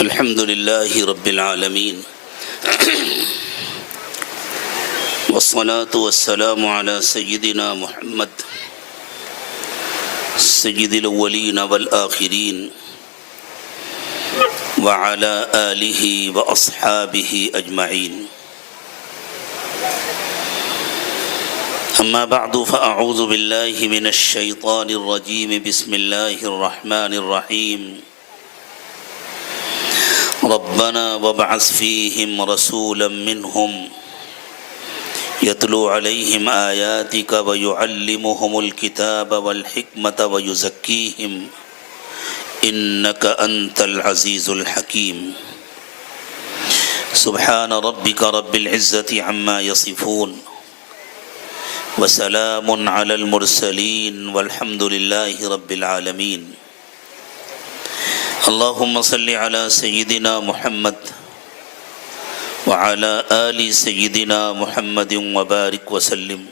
الحمد لله رب العالمين والصلاة والسلام على سيدنا محمد سيد الأولين والآخرين وعلى آله وأصحابه أجمعين. أما بعد فأعوذ بالله من الشيطان الرجيم. بسم الله الرحمن الرحيم. ربنا وابعث فيهم رسولا منهم يتلو عليهم آياتك ويعلمهم الكتاب والحكمة ويزكيهم إنك أنت العزيز الحكيم. سبحان ربك رب العزة عما يصفون وسلام على المرسلين والحمد لله رب العالمين. اللهم صل على سيدنا محمد وعلى آل سيدنا محمد وبارك وسلم.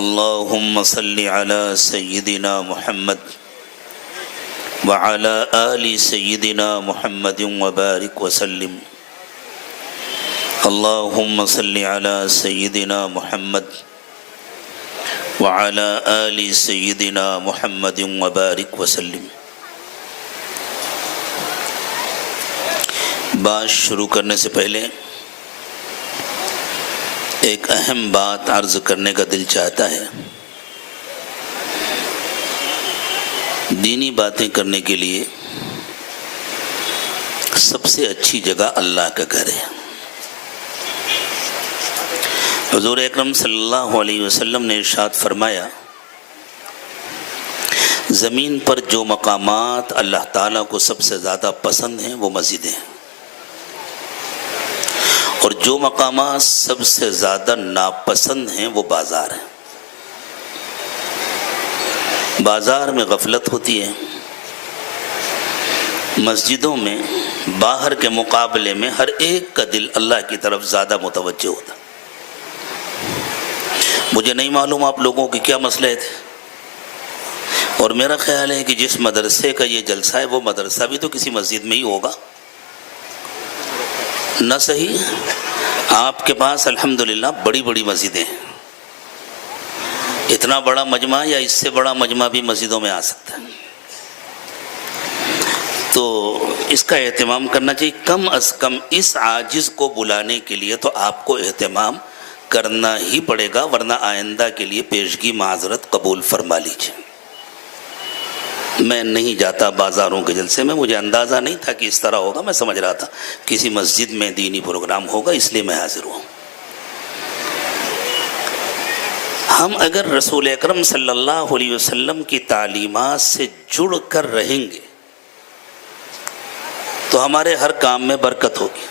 اللهم صل على سيدنا محمد وعلى آل سيدنا محمد وبارك وسلم. اللهم صل على سيدنا محمد وعلى آل سيدنا محمد وبارك وسلم. بات شروع کرنے سے پہلے ایک اہم بات عرض کرنے کا دل چاہتا ہے. دینی باتیں کرنے کے لیے سب سے اچھی جگہ اللہ کا گھر ہے. حضور اکرم صلی اللہ علیہ وسلم نے ارشاد فرمایا، زمین پر جو مقامات اللہ تعالیٰ کو سب سے زیادہ پسند ہیں وہ مسجدیں ہیں، اور جو مقامات سب سے زیادہ ناپسند ہیں وہ بازار ہیں. بازار میں غفلت ہوتی ہے، مسجدوں میں باہر کے مقابلے میں ہر ایک کا دل اللہ کی طرف زیادہ متوجہ ہوتا. مجھے نہیں معلوم آپ لوگوں کی کیا مسئلے تھے، اور میرا خیال ہے کہ جس مدرسے کا یہ جلسہ ہے وہ مدرسہ بھی تو کسی مسجد میں ہی ہوگا نہ. صحیح آپ کے پاس الحمدللہ بڑی بڑی مسجدیں ہیں. اتنا بڑا مجمع یا اس سے بڑا مجمع بھی مسجدوں میں آ سکتا ہے، تو اس کا اہتمام کرنا چاہیے. کم از کم اس عاجز کو بلانے کے لیے تو آپ کو اہتمام کرنا ہی پڑے گا، ورنہ آئندہ کے لیے پیشگی معذرت قبول فرما لیجیے. میں نہیں جاتا بازاروں کے جلسے میں، مجھے اندازہ نہیں تھا کہ اس طرح ہوگا. میں سمجھ رہا تھا کسی مسجد میں دینی پروگرام ہوگا، اس لیے میں حاضر ہوں. ہم اگر رسول اکرم صلی اللہ علیہ وسلم کی تعلیمات سے جڑ کر رہیں گے تو ہمارے ہر کام میں برکت ہوگی،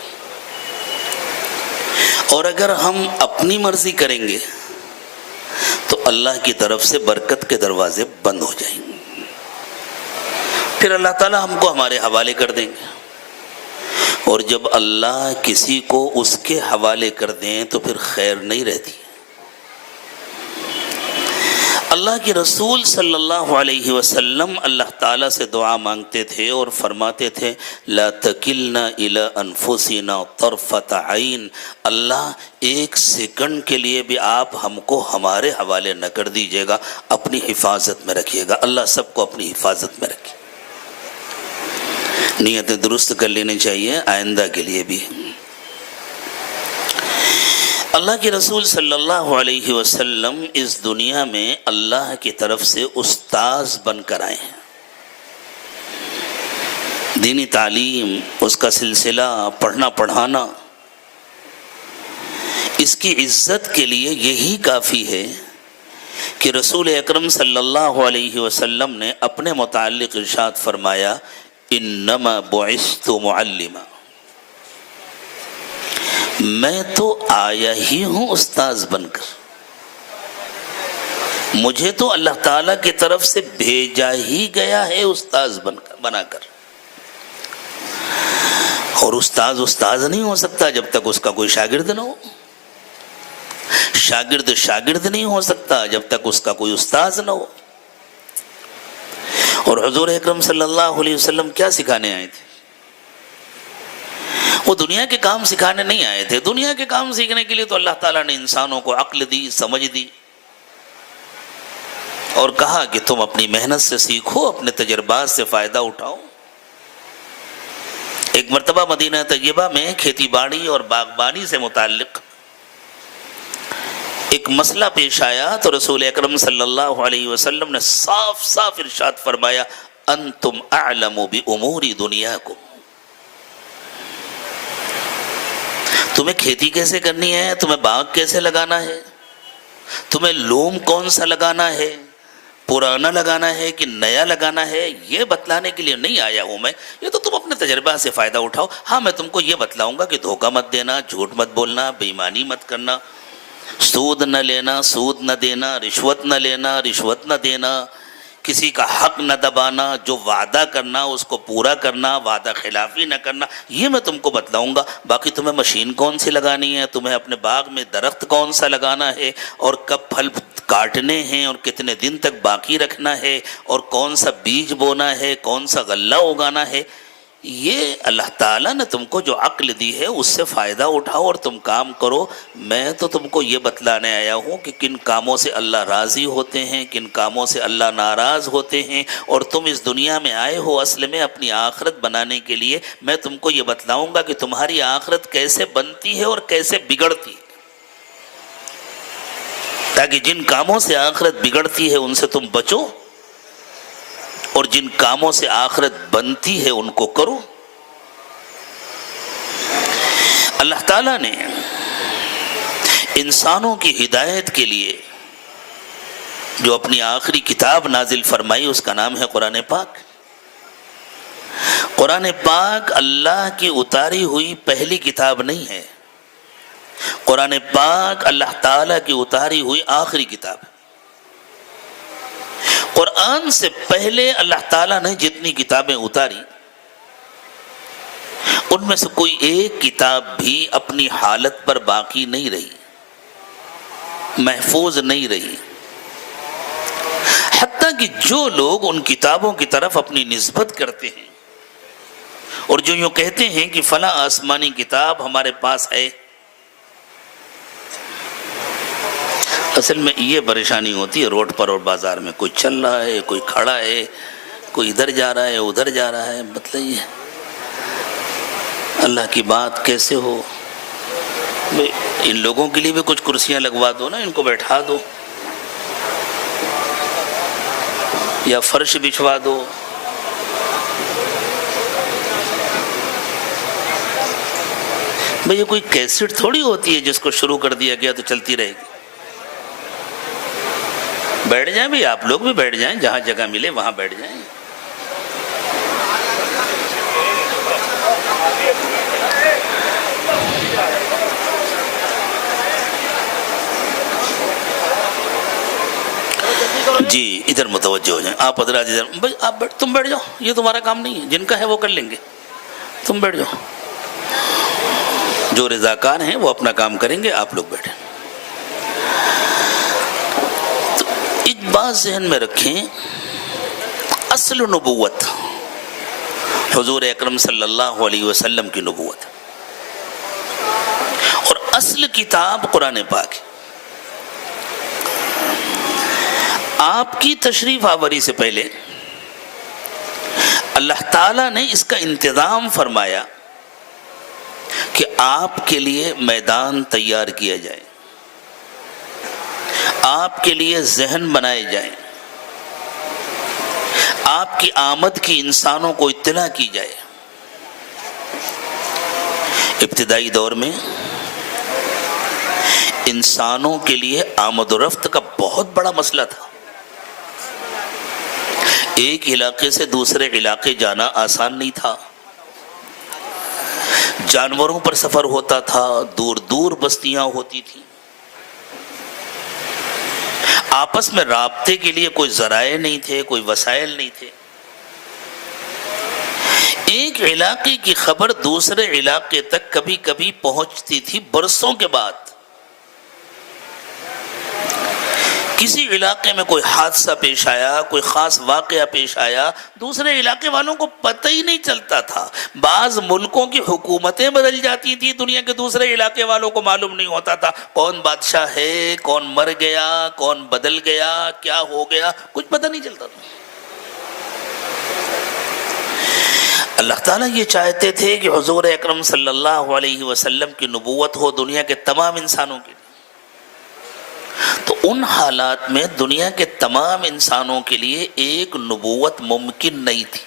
اور اگر ہم اپنی مرضی کریں گے تو اللہ کی طرف سے برکت کے دروازے بند ہو جائیں گے. پھر اللہ تعالیٰ ہم کو ہمارے حوالے کر دیں گے، اور جب اللہ کسی کو اس کے حوالے کر دیں تو پھر خیر نہیں رہتی. اللہ کے رسول صلی اللہ علیہ وسلم اللہ تعالیٰ سے دعا مانگتے تھے اور فرماتے تھے، لا تکلنا الی انفسنا طرفۃ عین. اللہ ایک سیکنڈ کے لیے بھی آپ ہم کو ہمارے حوالے نہ کر دیجیے گا، اپنی حفاظت میں رکھیے گا. اللہ سب کو اپنی حفاظت میں رکھے. نیتیں درست کر لینی چاہیے آئندہ کے لیے بھی. اللہ کے رسول صلی اللہ علیہ وسلم اس دنیا میں اللہ کی طرف سے استاذ بن کر آئے ہیں. دینی تعلیم، اس کا سلسلہ، پڑھنا پڑھانا، اس کی عزت کے لیے یہی کافی ہے کہ رسول اکرم صلی اللہ علیہ وسلم نے اپنے متعلق ارشاد فرمایا، انما بعثت معلما. میں تو آیا ہی ہوں استاذ بن کر، مجھے تو اللہ تعالیٰ کی طرف سے بھیجا ہی گیا ہے استاذ بنا کر. اور استاذ نہیں ہو سکتا جب تک اس کا کوئی شاگرد نہ ہو. شاگرد نہیں ہو سکتا جب تک اس کا کوئی استاذ نہ ہو. اور حضور اکرم صلی اللہ علیہ وسلم کیا سکھانے آئے تھے؟ وہ دنیا کے کام سکھانے نہیں آئے تھے. دنیا کے کام سیکھنے کے لیے تو اللہ تعالیٰ نے انسانوں کو عقل دی, سمجھ دی, اور کہا کہ تم اپنی محنت سے سیکھو, اپنے تجربات سے فائدہ اٹھاؤ. ایک مرتبہ مدینہ طیبہ میں کھیتی باڑی اور باغبانی سے متعلق ایک مسئلہ پیش آیا تو رسول اکرم صلی اللہ علیہ وسلم نے صاف صاف ارشاد فرمایا, انتم اعلم بامور دنیاکم. تمہیں کھیتی کیسے کرنی ہے, تمہیں باغ کیسے لگانا ہے, تمہیں لوم کون سا لگانا ہے, پرانا لگانا ہے کہ نیا لگانا ہے, یہ بتلانے کے لیے نہیں آیا ہوں میں. یہ تو تم اپنے تجربہ سے فائدہ اٹھاؤ. ہاں میں تم کو یہ بتلاؤں گا کہ دھوکہ مت دینا, جھوٹ مت بولنا, بے ایمانی مت کرنا, سود نہ لینا, سود نہ دینا, رشوت نہ لینا, رشوت نہ دینا, کسی کا حق نہ دبانا, جو وعدہ کرنا اس کو پورا کرنا, وعدہ خلافی نہ کرنا, یہ میں تم کو بتلاؤں گا. باقی تمہیں مشین کون سی لگانی ہے, تمہیں اپنے باغ میں درخت کون سا لگانا ہے, اور کب پھل کاٹنے ہیں اور کتنے دن تک باقی رکھنا ہے, اور کون سا بیج بونا ہے, کون سا غلہ اگانا ہے, یہ اللہ تعالیٰ نے تم کو جو عقل دی ہے اس سے فائدہ اٹھاؤ اور تم کام کرو. میں تو تم کو یہ بتلانے آیا ہوں کہ کن کاموں سے اللہ راضی ہوتے ہیں, کن کاموں سے اللہ ناراض ہوتے ہیں, اور تم اس دنیا میں آئے ہو اصل میں اپنی آخرت بنانے کے لیے. میں تم کو یہ بتلاؤں گا کہ تمہاری آخرت کیسے بنتی ہے اور کیسے بگڑتی ہے, تاکہ جن کاموں سے آخرت بگڑتی ہے ان سے تم بچو, اور جن کاموں سے آخرت بنتی ہے ان کو کرو. اللہ تعالیٰ نے انسانوں کی ہدایت کے لیے جو اپنی آخری کتاب نازل فرمائی اس کا نام ہے قرآن پاک. قرآن پاک اللہ کی اتاری ہوئی پہلی کتاب نہیں ہے, قرآن پاک اللہ تعالیٰ کی اتاری ہوئی آخری کتاب ہے. قرآن سے پہلے اللہ تعالیٰ نے جتنی کتابیں اتاری ان میں سے کوئی ایک کتاب بھی اپنی حالت پر باقی نہیں رہی, محفوظ نہیں رہی. حتیٰ کہ جو لوگ ان کتابوں کی طرف اپنی نسبت کرتے ہیں اور جو یوں کہتے ہیں کہ فلاں آسمانی کتاب ہمارے پاس ہے, اصل میں یہ پریشانی ہوتی ہے روڈ پر اور بازار میں, کوئی چل رہا ہے, کوئی کھڑا ہے, کوئی ادھر جا رہا ہے, ادھر جا رہا ہے. بتلائیے اللہ کی بات کیسے ہو؟ ان لوگوں کے لیے بھی کچھ کرسیاں لگوا دو نا, ان کو بیٹھا دو یا فرش بچھوا دو. بھئی یہ کوئی کیسٹ تھوڑی ہوتی ہے جس کو شروع کر دیا گیا تو چلتی رہے گی. بیٹھ جائیں بھی, آپ لوگ بھی بیٹھ جائیں, جہاں جگہ ملے وہاں بیٹھ جائیں. جی ادھر متوجہ ہو جائیں آپ حضرات, ادھر بھائی آپ تم بیٹھ جاؤ, یہ تمہارا کام نہیں ہے, جن کا ہے وہ کر لیں گے, تم بیٹھ جاؤ. جو رضاکار ہیں وہ اپنا کام کریں گے, آپ لوگ بیٹھیں. تو ایک بات ذہن میں رکھیں, اصل نبوت حضور اکرم صلی اللہ علیہ وسلم کی نبوت, اور اصل کتاب قرآن پاک. آپ کی تشریف آوری سے پہلے اللہ تعالیٰ نے اس کا انتظام فرمایا کہ آپ کے لیے میدان تیار کیا جائے, آپ کے لیے ذہن بنائے جائیں, آپ کی آمد کی انسانوں کو اطلاع کی جائے. ابتدائی دور میں انسانوں کے لیے آمد و رفت کا بہت بڑا مسئلہ تھا. ایک علاقے سے دوسرے علاقے جانا آسان نہیں تھا, جانوروں پر سفر ہوتا تھا, دور دور بستیاں ہوتی تھیں, آپس میں رابطے کے لیے کوئی ذرائع نہیں تھے, کوئی وسائل نہیں تھے. ایک علاقے کی خبر دوسرے علاقے تک کبھی کبھی پہنچتی تھی برسوں کے بعد, کسی علاقے میں کوئی حادثہ پیش آیا، کوئی خاص واقعہ پیش آیا، دوسرے علاقے والوں کو پتہ ہی نہیں چلتا تھا۔ بعض ملکوں کی حکومتیں بدل جاتی تھی، دنیا کے دوسرے علاقے والوں کو معلوم نہیں ہوتا تھا کون بادشاہ ہے، کون مر گیا، کون بدل گیا، کیا ہو گیا، کچھ پتہ نہیں چلتا تھا۔ اللہ تعالیٰ یہ چاہتے تھے کہ حضور اکرم صلی اللہ علیہ وسلم کی نبوت ہو دنیا کے تمام انسانوں کے لیے، تو ان حالات میں دنیا کے تمام انسانوں کے لیے ایک نبوت ممکن نہیں تھی،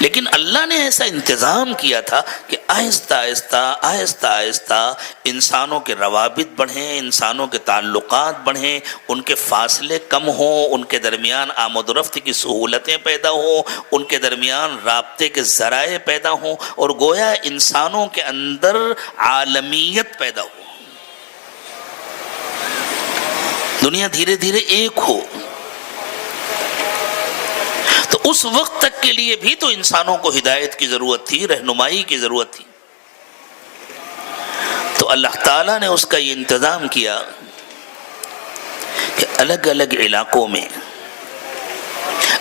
لیکن اللہ نے ایسا انتظام کیا تھا کہ آہستہ آہستہ آہستہ آہستہ انسانوں کے روابط بڑھیں، انسانوں کے تعلقات بڑھیں، ان کے فاصلے کم ہوں، ان کے درمیان آمد و رفت کی سہولتیں پیدا ہوں، ان کے درمیان رابطے کے ذرائع پیدا ہوں، اور گویا انسانوں کے اندر عالمیت پیدا ہو، دنیا دھیرے دھیرے ایک ہو۔ تو اس وقت تک کے لیے بھی تو انسانوں کو ہدایت کی ضرورت تھی، رہنمائی کی ضرورت تھی، تو اللہ تعالیٰ نے اس کا یہ انتظام کیا کہ الگ الگ علاقوں میں،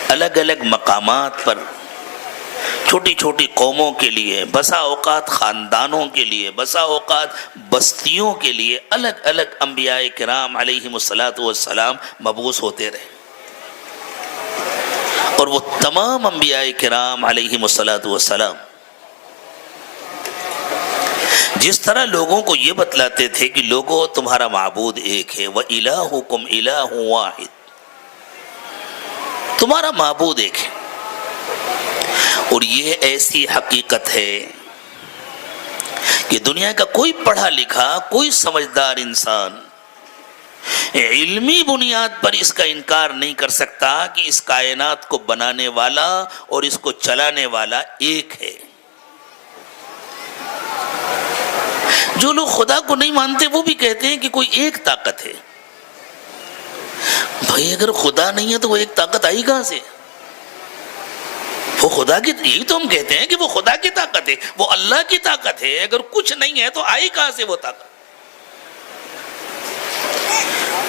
الگ الگ مقامات پر چھوٹی چھوٹی قوموں کے لیے، بسا اوقات خاندانوں کے لیے، بسا اوقات بستیوں کے لیے الگ الگ انبیاء کرام علیہم السلام مبعوث ہوتے رہے، اور وہ تمام انبیاء کرام علیہم السلام جس طرح لوگوں کو یہ بتلاتے تھے کہ لوگوں تمہارا معبود ایک ہے، وَإِلَٰهُكُمْ إِلَٰهٌ وَاحِدٌ، تمہارا معبود ایک ہے، اور یہ ایسی حقیقت ہے کہ دنیا کا کوئی پڑھا لکھا، کوئی سمجھدار انسان علمی بنیاد پر اس کا انکار نہیں کر سکتا کہ اس کائنات کو بنانے والا اور اس کو چلانے والا ایک ہے۔ جو لوگ خدا کو نہیں مانتے وہ بھی کہتے ہیں کہ کوئی ایک طاقت ہے۔ بھائی اگر خدا نہیں ہے تو وہ ایک طاقت آئی کہاں سے؟ وہ خدا کی، یہی تو ہم کہتے ہیں کہ وہ خدا کی طاقت ہے، وہ اللہ کی طاقت ہے، اگر کچھ نہیں ہے تو آئی کہاں سے وہ طاقت؟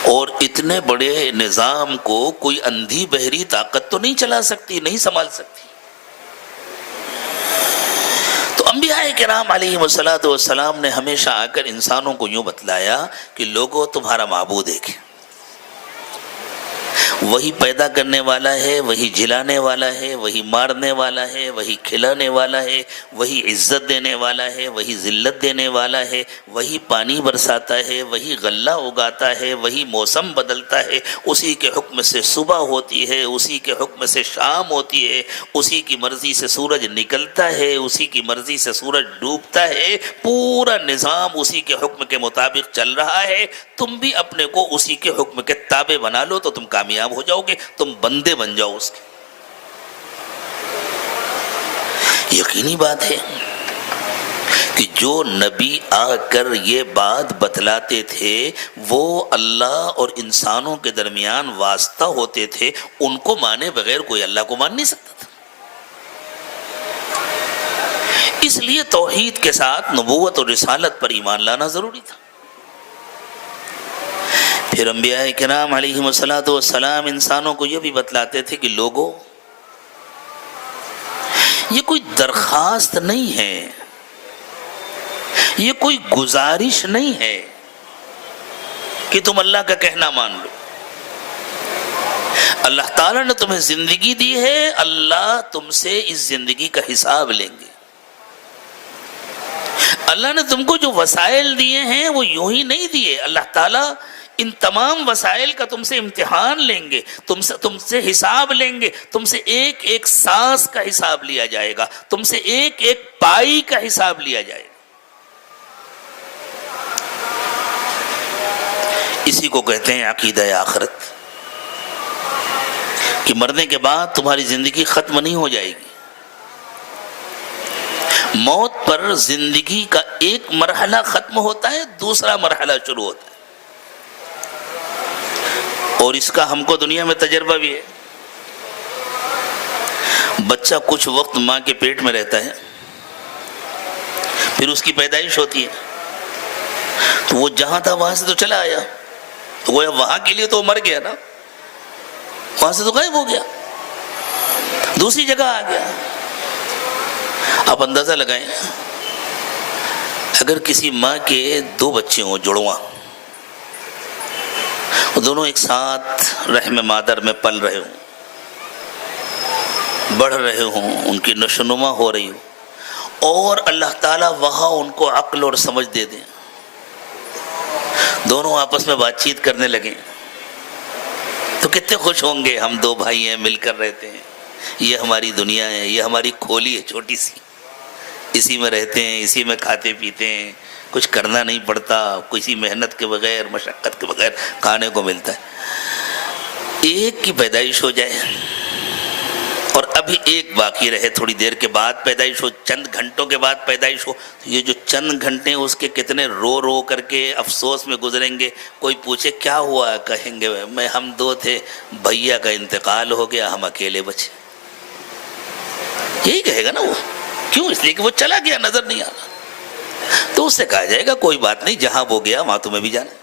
اور اتنے بڑے نظام کو کوئی اندھی بہری طاقت تو نہیں چلا سکتی، نہیں سنبھال سکتی۔ تو انبیاء کرام علیہم السلام نے ہمیشہ آ کر انسانوں کو یوں بتلایا کہ لوگوں تمہارا معبود ایک ہے، وہی پیدا کرنے والا ہے، وہی جلانے والا ہے، وہی مارنے والا ہے، وہی کھلانے والا ہے، وہی عزت دینے والا ہے، وہی ذلت دینے والا ہے، وہی پانی برساتا ہے، وہی غلہ اگاتا ہے، وہی موسم بدلتا ہے، اسی کے حکم سے صبح ہوتی ہے، اسی کے حکم سے شام ہوتی ہے، اسی کی مرضی سے سورج نکلتا ہے، اسی کی مرضی سے سورج ڈوبتا ہے، پورا نظام اسی کے حکم کے مطابق چل رہا ہے۔ تم بھی اپنے کو اسی کے حکم کے تابع بنا لو تو تم کامیاب ہو جاؤ گے، تم بندے بن جاؤ اس کے۔ یقینی بات ہے کہ جو نبی آ کر یہ بات بتلاتے تھے وہ اللہ اور انسانوں کے درمیان واسطہ ہوتے تھے، ان کو مانے بغیر کوئی اللہ کو مان نہیں سکتا تھا۔ اس لیے توحید کے ساتھ نبوت اور رسالت پر ایمان لانا ضروری تھا۔ پھر انبیاء کرام علیہم السلام انسانوں کو یہ بھی بتلاتے تھے کہ لوگوں، یہ کوئی درخواست نہیں ہے، یہ کوئی گزارش نہیں ہے کہ تم اللہ کا کہنا مان لو۔ اللہ تعالیٰ نے تمہیں زندگی دی ہے، اللہ تم سے اس زندگی کا حساب لیں گے۔ اللہ نے تم کو جو وسائل دیے ہیں وہ یوں ہی نہیں دیے، اللہ تعالیٰ ان تمام وسائل کا تم سے امتحان لیں گے، تم سے حساب لیں گے، تم سے ایک ایک سانس کا حساب لیا جائے گا، تم سے ایک ایک پائی کا حساب لیا جائے گا۔ اسی کو کہتے ہیں عقیدہ آخرت، کہ مرنے کے بعد تمہاری زندگی ختم نہیں ہو جائے گی۔ موت پر زندگی کا ایک مرحلہ ختم ہوتا ہے، دوسرا مرحلہ شروع ہوتا ہے، اور اس کا ہم کو دنیا میں تجربہ بھی ہے۔ بچہ کچھ وقت ماں کے پیٹ میں رہتا ہے، پھر اس کی پیدائش ہوتی ہے، تو وہ جہاں تھا وہاں سے تو چلا آیا، تو وہ وہاں کے لیے تو مر گیا نا، وہاں سے تو غائب ہو گیا، دوسری جگہ آ گیا۔ آپ اندازہ لگائیں، اگر کسی ماں کے 2 بچے ہوں جڑواں، وہ دونوں ایک ساتھ رحم مادر میں پل رہے ہوں، بڑھ رہے ہوں، ان کی نشوونما ہو رہی ہو، اور اللہ تعالیٰ وہاں ان کو عقل اور سمجھ دے دیں، دونوں آپس میں بات چیت کرنے لگیں، تو کتنے خوش ہوں گے۔ ہم 2 بھائی ہیں، مل کر رہتے ہیں، یہ ہماری دنیا ہے، یہ ہماری کھولی ہے چھوٹی سی، اسی میں رہتے ہیں، اسی میں کھاتے پیتے ہیں، کچھ کرنا نہیں پڑتا، کسی محنت کے بغیر، مشقت کے بغیر کھانے کو ملتا ہے۔ ایک کی پیدائش ہو جائے اور ابھی ایک باقی رہے، تھوڑی دیر کے بعد پیدائش ہو، چند گھنٹوں کے بعد پیدائش ہو، تو یہ جو چند گھنٹے اس کے کتنے رو رو کر کے افسوس میں گزریں گے۔ کوئی پوچھے کیا ہوا، کہیں گے ہم 2 تھے، بھیا کا انتقال ہو گیا، ہم اکیلے بچے۔ یہی کہے گا نا وہ، کیوں؟ اس لیے کہ وہ چلا گیا، نظر نہیں آ رہا۔ تو اس سے کہا جائے گا کوئی بات نہیں، جہاں وہ گیا وہاں تمہیں بھی جانا۔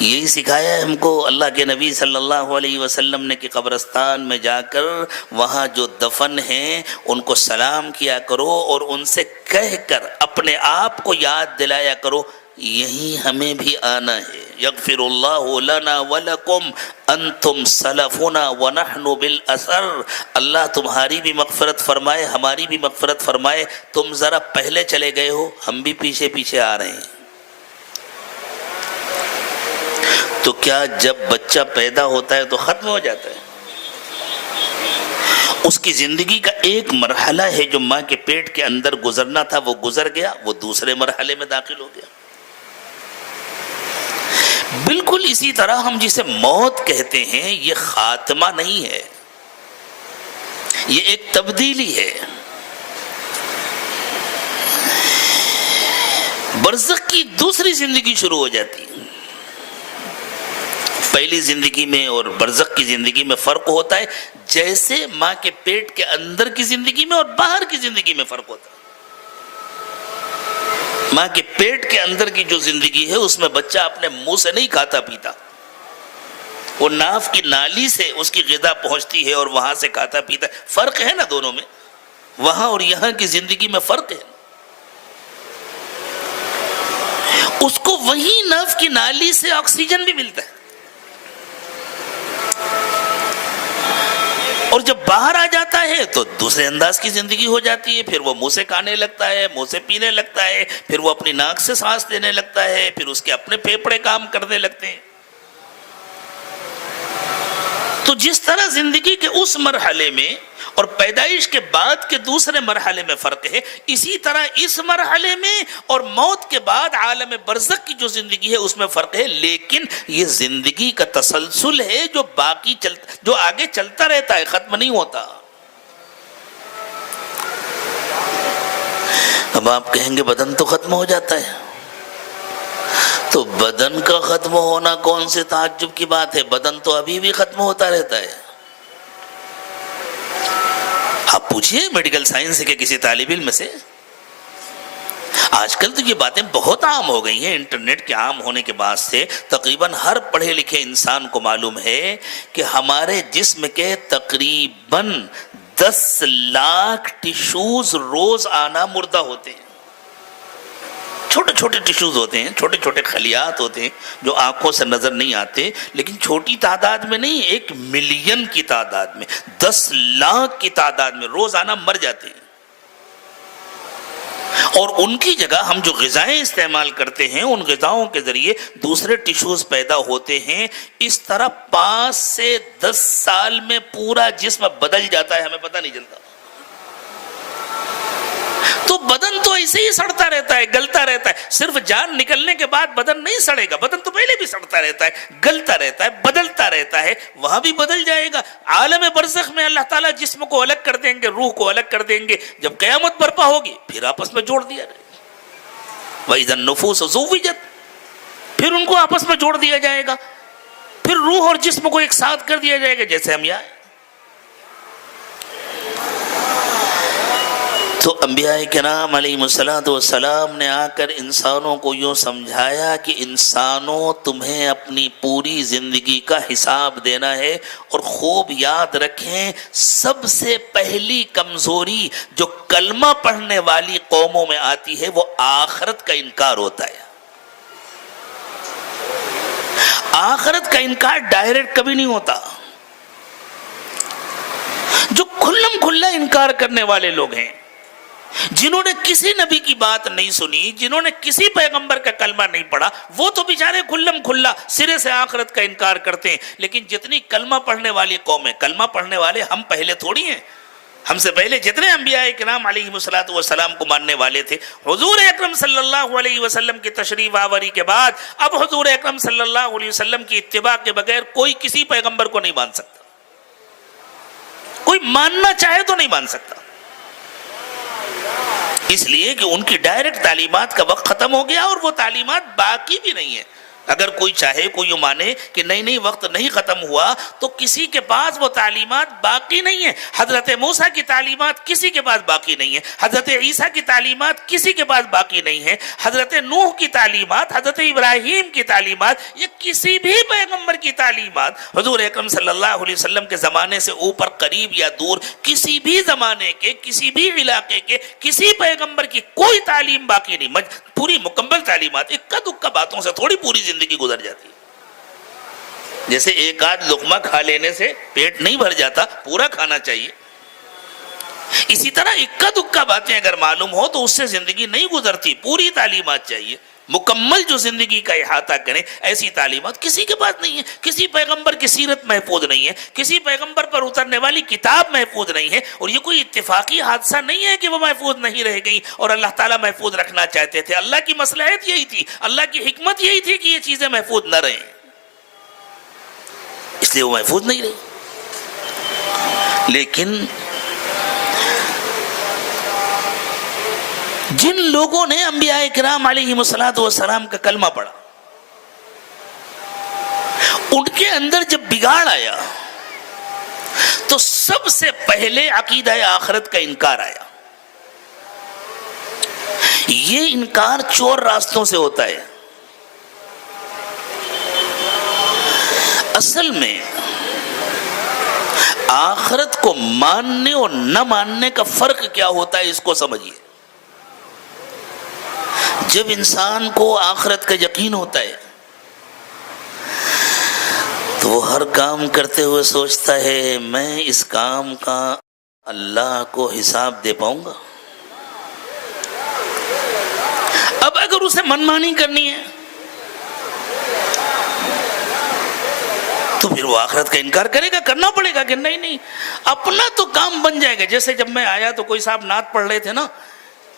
یہی سکھایا ہے ہم کو اللہ کے نبی صلی اللہ علیہ وسلم نے کہ قبرستان میں جا کر وہاں جو دفن ہیں ان کو سلام کیا کرو، اور ان سے کہہ کر اپنے آپ کو یاد دلایا کرو یہی ہمیں بھی آنا ہے۔ یغفر اللہ لنا ولکم انتم سلفنا ونحن بالاثر۔ اللہ تمہاری بھی مغفرت فرمائے، ہماری بھی مغفرت فرمائے، تم ذرا پہلے چلے گئے ہو، ہم بھی پیچھے پیچھے آ رہے ہیں۔ تو کیا جب بچہ پیدا ہوتا ہے تو ختم ہو جاتا ہے؟ اس کی زندگی کا ایک مرحلہ ہے جو ماں کے پیٹ کے اندر گزرنا تھا، وہ گزر گیا، وہ دوسرے مرحلے میں داخل ہو گیا۔ بالکل اسی طرح ہم جسے موت کہتے ہیں، یہ خاتمہ نہیں ہے، یہ ایک تبدیلی ہے۔ برزخ کی دوسری زندگی شروع ہو جاتی ہے۔ پہلی زندگی میں اور برزخ کی زندگی میں فرق ہوتا ہے، جیسے ماں کے پیٹ کے اندر کی زندگی میں اور باہر کی زندگی میں فرق ہوتا ہے۔ ماں کے پیٹ کے اندر کی جو زندگی ہے اس میں بچہ اپنے منہ سے نہیں کھاتا پیتا، وہ ناف کی نالی سے اس کی غذا پہنچتی ہے اور وہاں سے کھاتا پیتا ہے۔ فرق ہے نا دونوں میں، وہاں اور یہاں کی زندگی میں فرق ہے۔ اس کو وہی ناف کی نالی سے آکسیجن بھی ملتا ہے، اور جب باہر آ جاتا ہے تو دوسرے انداز کی زندگی ہو جاتی ہے۔ پھر وہ منہ سے کھانے لگتا ہے، منہ سے پینے لگتا ہے، پھر وہ اپنی ناک سے سانس لینے لگتا ہے، پھر اس کے اپنے پھیپھڑے کام کرنے لگتے ہیں۔ تو جس طرح زندگی کے اس مرحلے میں اور پیدائش کے بعد کے دوسرے مرحلے میں فرق ہے، اسی طرح اس مرحلے میں اور موت کے بعد عالم برزخ کی جو زندگی ہے اس میں فرق ہے۔ لیکن یہ زندگی کا تسلسل ہے جو آگے چلتا رہتا ہے، ختم نہیں ہوتا۔ اب آپ کہیں گے بدن تو ختم ہو جاتا ہے، تو بدن کا ختم ہونا کون سے تعجب کی بات ہے؟ بدن تو ابھی بھی ختم ہوتا رہتا ہے۔ آپ پوچھئے میڈیکل سائنس کے کسی طالب علم سے، آج کل تو یہ باتیں بہت عام ہو گئی ہیں، انٹرنیٹ کے عام ہونے کے بعد سے تقریباً ہر پڑھے لکھے انسان کو معلوم ہے کہ ہمارے جسم کے تقریباً 10 لاکھ ٹیشوز روز آنا مردہ ہوتے ہیں۔ چھوٹے چھوٹے ٹیشوز ہوتے ہیں، چھوٹے چھوٹے خلیات ہوتے ہیں جو آنکھوں سے نظر نہیں آتے، لیکن چھوٹی تعداد میں نہیں، 1 ملین کی تعداد میں، 10 لاکھ کی تعداد میں روزانہ مر جاتے ہیں۔ اور ان کی جگہ ہم جو غذائیں استعمال کرتے ہیں، ان غذاؤں کے ذریعے دوسرے ٹیشوز پیدا ہوتے ہیں۔ اس طرح 5 سے 10 سال میں پورا جسم بدل جاتا ہے، ہمیں پتہ نہیں چلتا۔ تو بدن تو ایسے ہی سڑتا رہتا ہے، گلتا رہتا ہے۔ صرف جان نکلنے کے بعد بدن نہیں سڑے گا، بدن تو پہلے بھی سڑتا رہتا ہے، گلتا رہتا ہے، بدلتا رہتا ہے، وہاں بھی بدل جائے گا۔ عالم برزخ میں اللہ تعالیٰ جسم کو الگ کر دیں گے، روح کو الگ کر دیں گے۔ جب قیامت برپا ہوگی پھر آپس میں جوڑ دیا جائے گا۔ وَإِذَا النُّفُوسُ زُوِّجَتْ، پھر ان کو آپس میں جوڑ دیا جائے گا، پھر روح اور جسم کو ایک ساتھ کر دیا جائے گا، جیسے ہم یہاں۔ تو انبیاء کرام علیہ الصلوۃ والسلام نے آ کر انسانوں کو یوں سمجھایا کہ انسانوں تمہیں اپنی پوری زندگی کا حساب دینا ہے، اور خوب یاد رکھیں سب سے پہلی کمزوری جو کلمہ پڑھنے والی قوموں میں آتی ہے وہ آخرت کا انکار ہوتا ہے۔ آخرت کا انکار ڈائریکٹ کبھی نہیں ہوتا۔ جو کھلم کھلا انکار کرنے والے لوگ ہیں، جنہوں نے کسی نبی کی بات نہیں سنی، جنہوں نے کسی پیغمبر کا کلمہ نہیں پڑھا، وہ تو بیچارے کھلم کھلا سرے سے آخرت کا انکار کرتے ہیں۔ لیکن جتنی کلمہ پڑھنے والی قومیں، کلمہ پڑھنے والے ہم پہلے تھوڑی ہیں، ہم سے پہلے جتنے انبیاء کرام علیہ الصلوۃ والسلام کو ماننے والے تھے، حضور اکرم صلی اللہ علیہ وسلم کی تشریف آوری کے بعد اب حضور اکرم صلی اللہ علیہ وسلم کی اتباع کے بغیر کوئی کسی پیغمبر کو نہیں مان سکتا، کوئی ماننا چاہے تو نہیں مان سکتا، اس لیے کہ ان کی ڈائریکٹ تعلیمات کا وقت ختم ہو گیا اور وہ تعلیمات باقی بھی نہیں ہیں۔ اگر کوئی چاہے، کوئی مانے کہ نہیں وقت نہیں ختم ہوا، تو کسی کے پاس وہ تعلیمات باقی نہیں ہیں۔ حضرت موسیٰ کی تعلیمات کسی کے پاس باقی نہیں ہیں، حضرت عیسیٰ کی تعلیمات کسی کے پاس باقی نہیں ہیں، حضرت نوح کی تعلیمات، حضرت ابراہیم کی تعلیمات، یہ کسی بھی پیغمبر کی تعلیمات حضور اکرم صلی اللہ علیہ وسلم کے زمانے سے اوپر قریب یا دور کسی بھی زمانے کے، کسی بھی علاقے کے، کسی پیغمبر کی کوئی تعلیم باقی نہیں۔ پوری مکمل تعلیمات، اکا دکا باتوں سے تھوڑی پوری زندگی گزر جاتی ہے۔ جیسے ایک آدھ لقمہ کھا لینے سے پیٹ نہیں بھر جاتا، پورا کھانا چاہیے۔ اسی طرح اکا دکا باتیں اگر معلوم ہو تو اس سے زندگی نہیں گزرتی، پوری تعلیمات چاہیے، مکمل جو زندگی کا احاطہ کریں۔ ایسی تعلیمات کسی کے پاس نہیں ہے، کسی پیغمبر کی سیرت محفوظ نہیں ہے، کسی پیغمبر پر اترنے والی کتاب محفوظ نہیں ہے، اور یہ کوئی اتفاقی حادثہ نہیں ہے کہ وہ محفوظ نہیں رہ گئی اور اللہ تعالیٰ محفوظ رکھنا چاہتے تھے۔ اللہ کی مصلحت یہی تھی، اللہ کی حکمت یہی تھی کہ یہ چیزیں محفوظ نہ رہیں، اس لیے وہ محفوظ نہیں رہی۔ لیکن جن لوگوں نے انبیاء کرام علیہ الصلوۃ والسلام کا کلمہ پڑھا، ان کے اندر جب بگاڑ آیا تو سب سے پہلے عقیدہ آخرت کا انکار آیا۔ یہ انکار چور راستوں سے ہوتا ہے۔ اصل میں آخرت کو ماننے اور نہ ماننے کا فرق کیا ہوتا ہے، اس کو سمجھیے۔ جب انسان کو آخرت کا یقین ہوتا ہے تو وہ ہر کام کرتے ہوئے سوچتا ہے میں اس کام کا اللہ کو حساب دے پاؤں گا۔ اب اگر اسے منمانی کرنی ہے تو پھر وہ آخرت کا انکار کرے گا، کرنا پڑے گا کہ نہیں اپنا تو کام بن جائے گا۔ جیسے جب میں آیا تو کوئی صاحب نعت پڑھ رہے تھے نا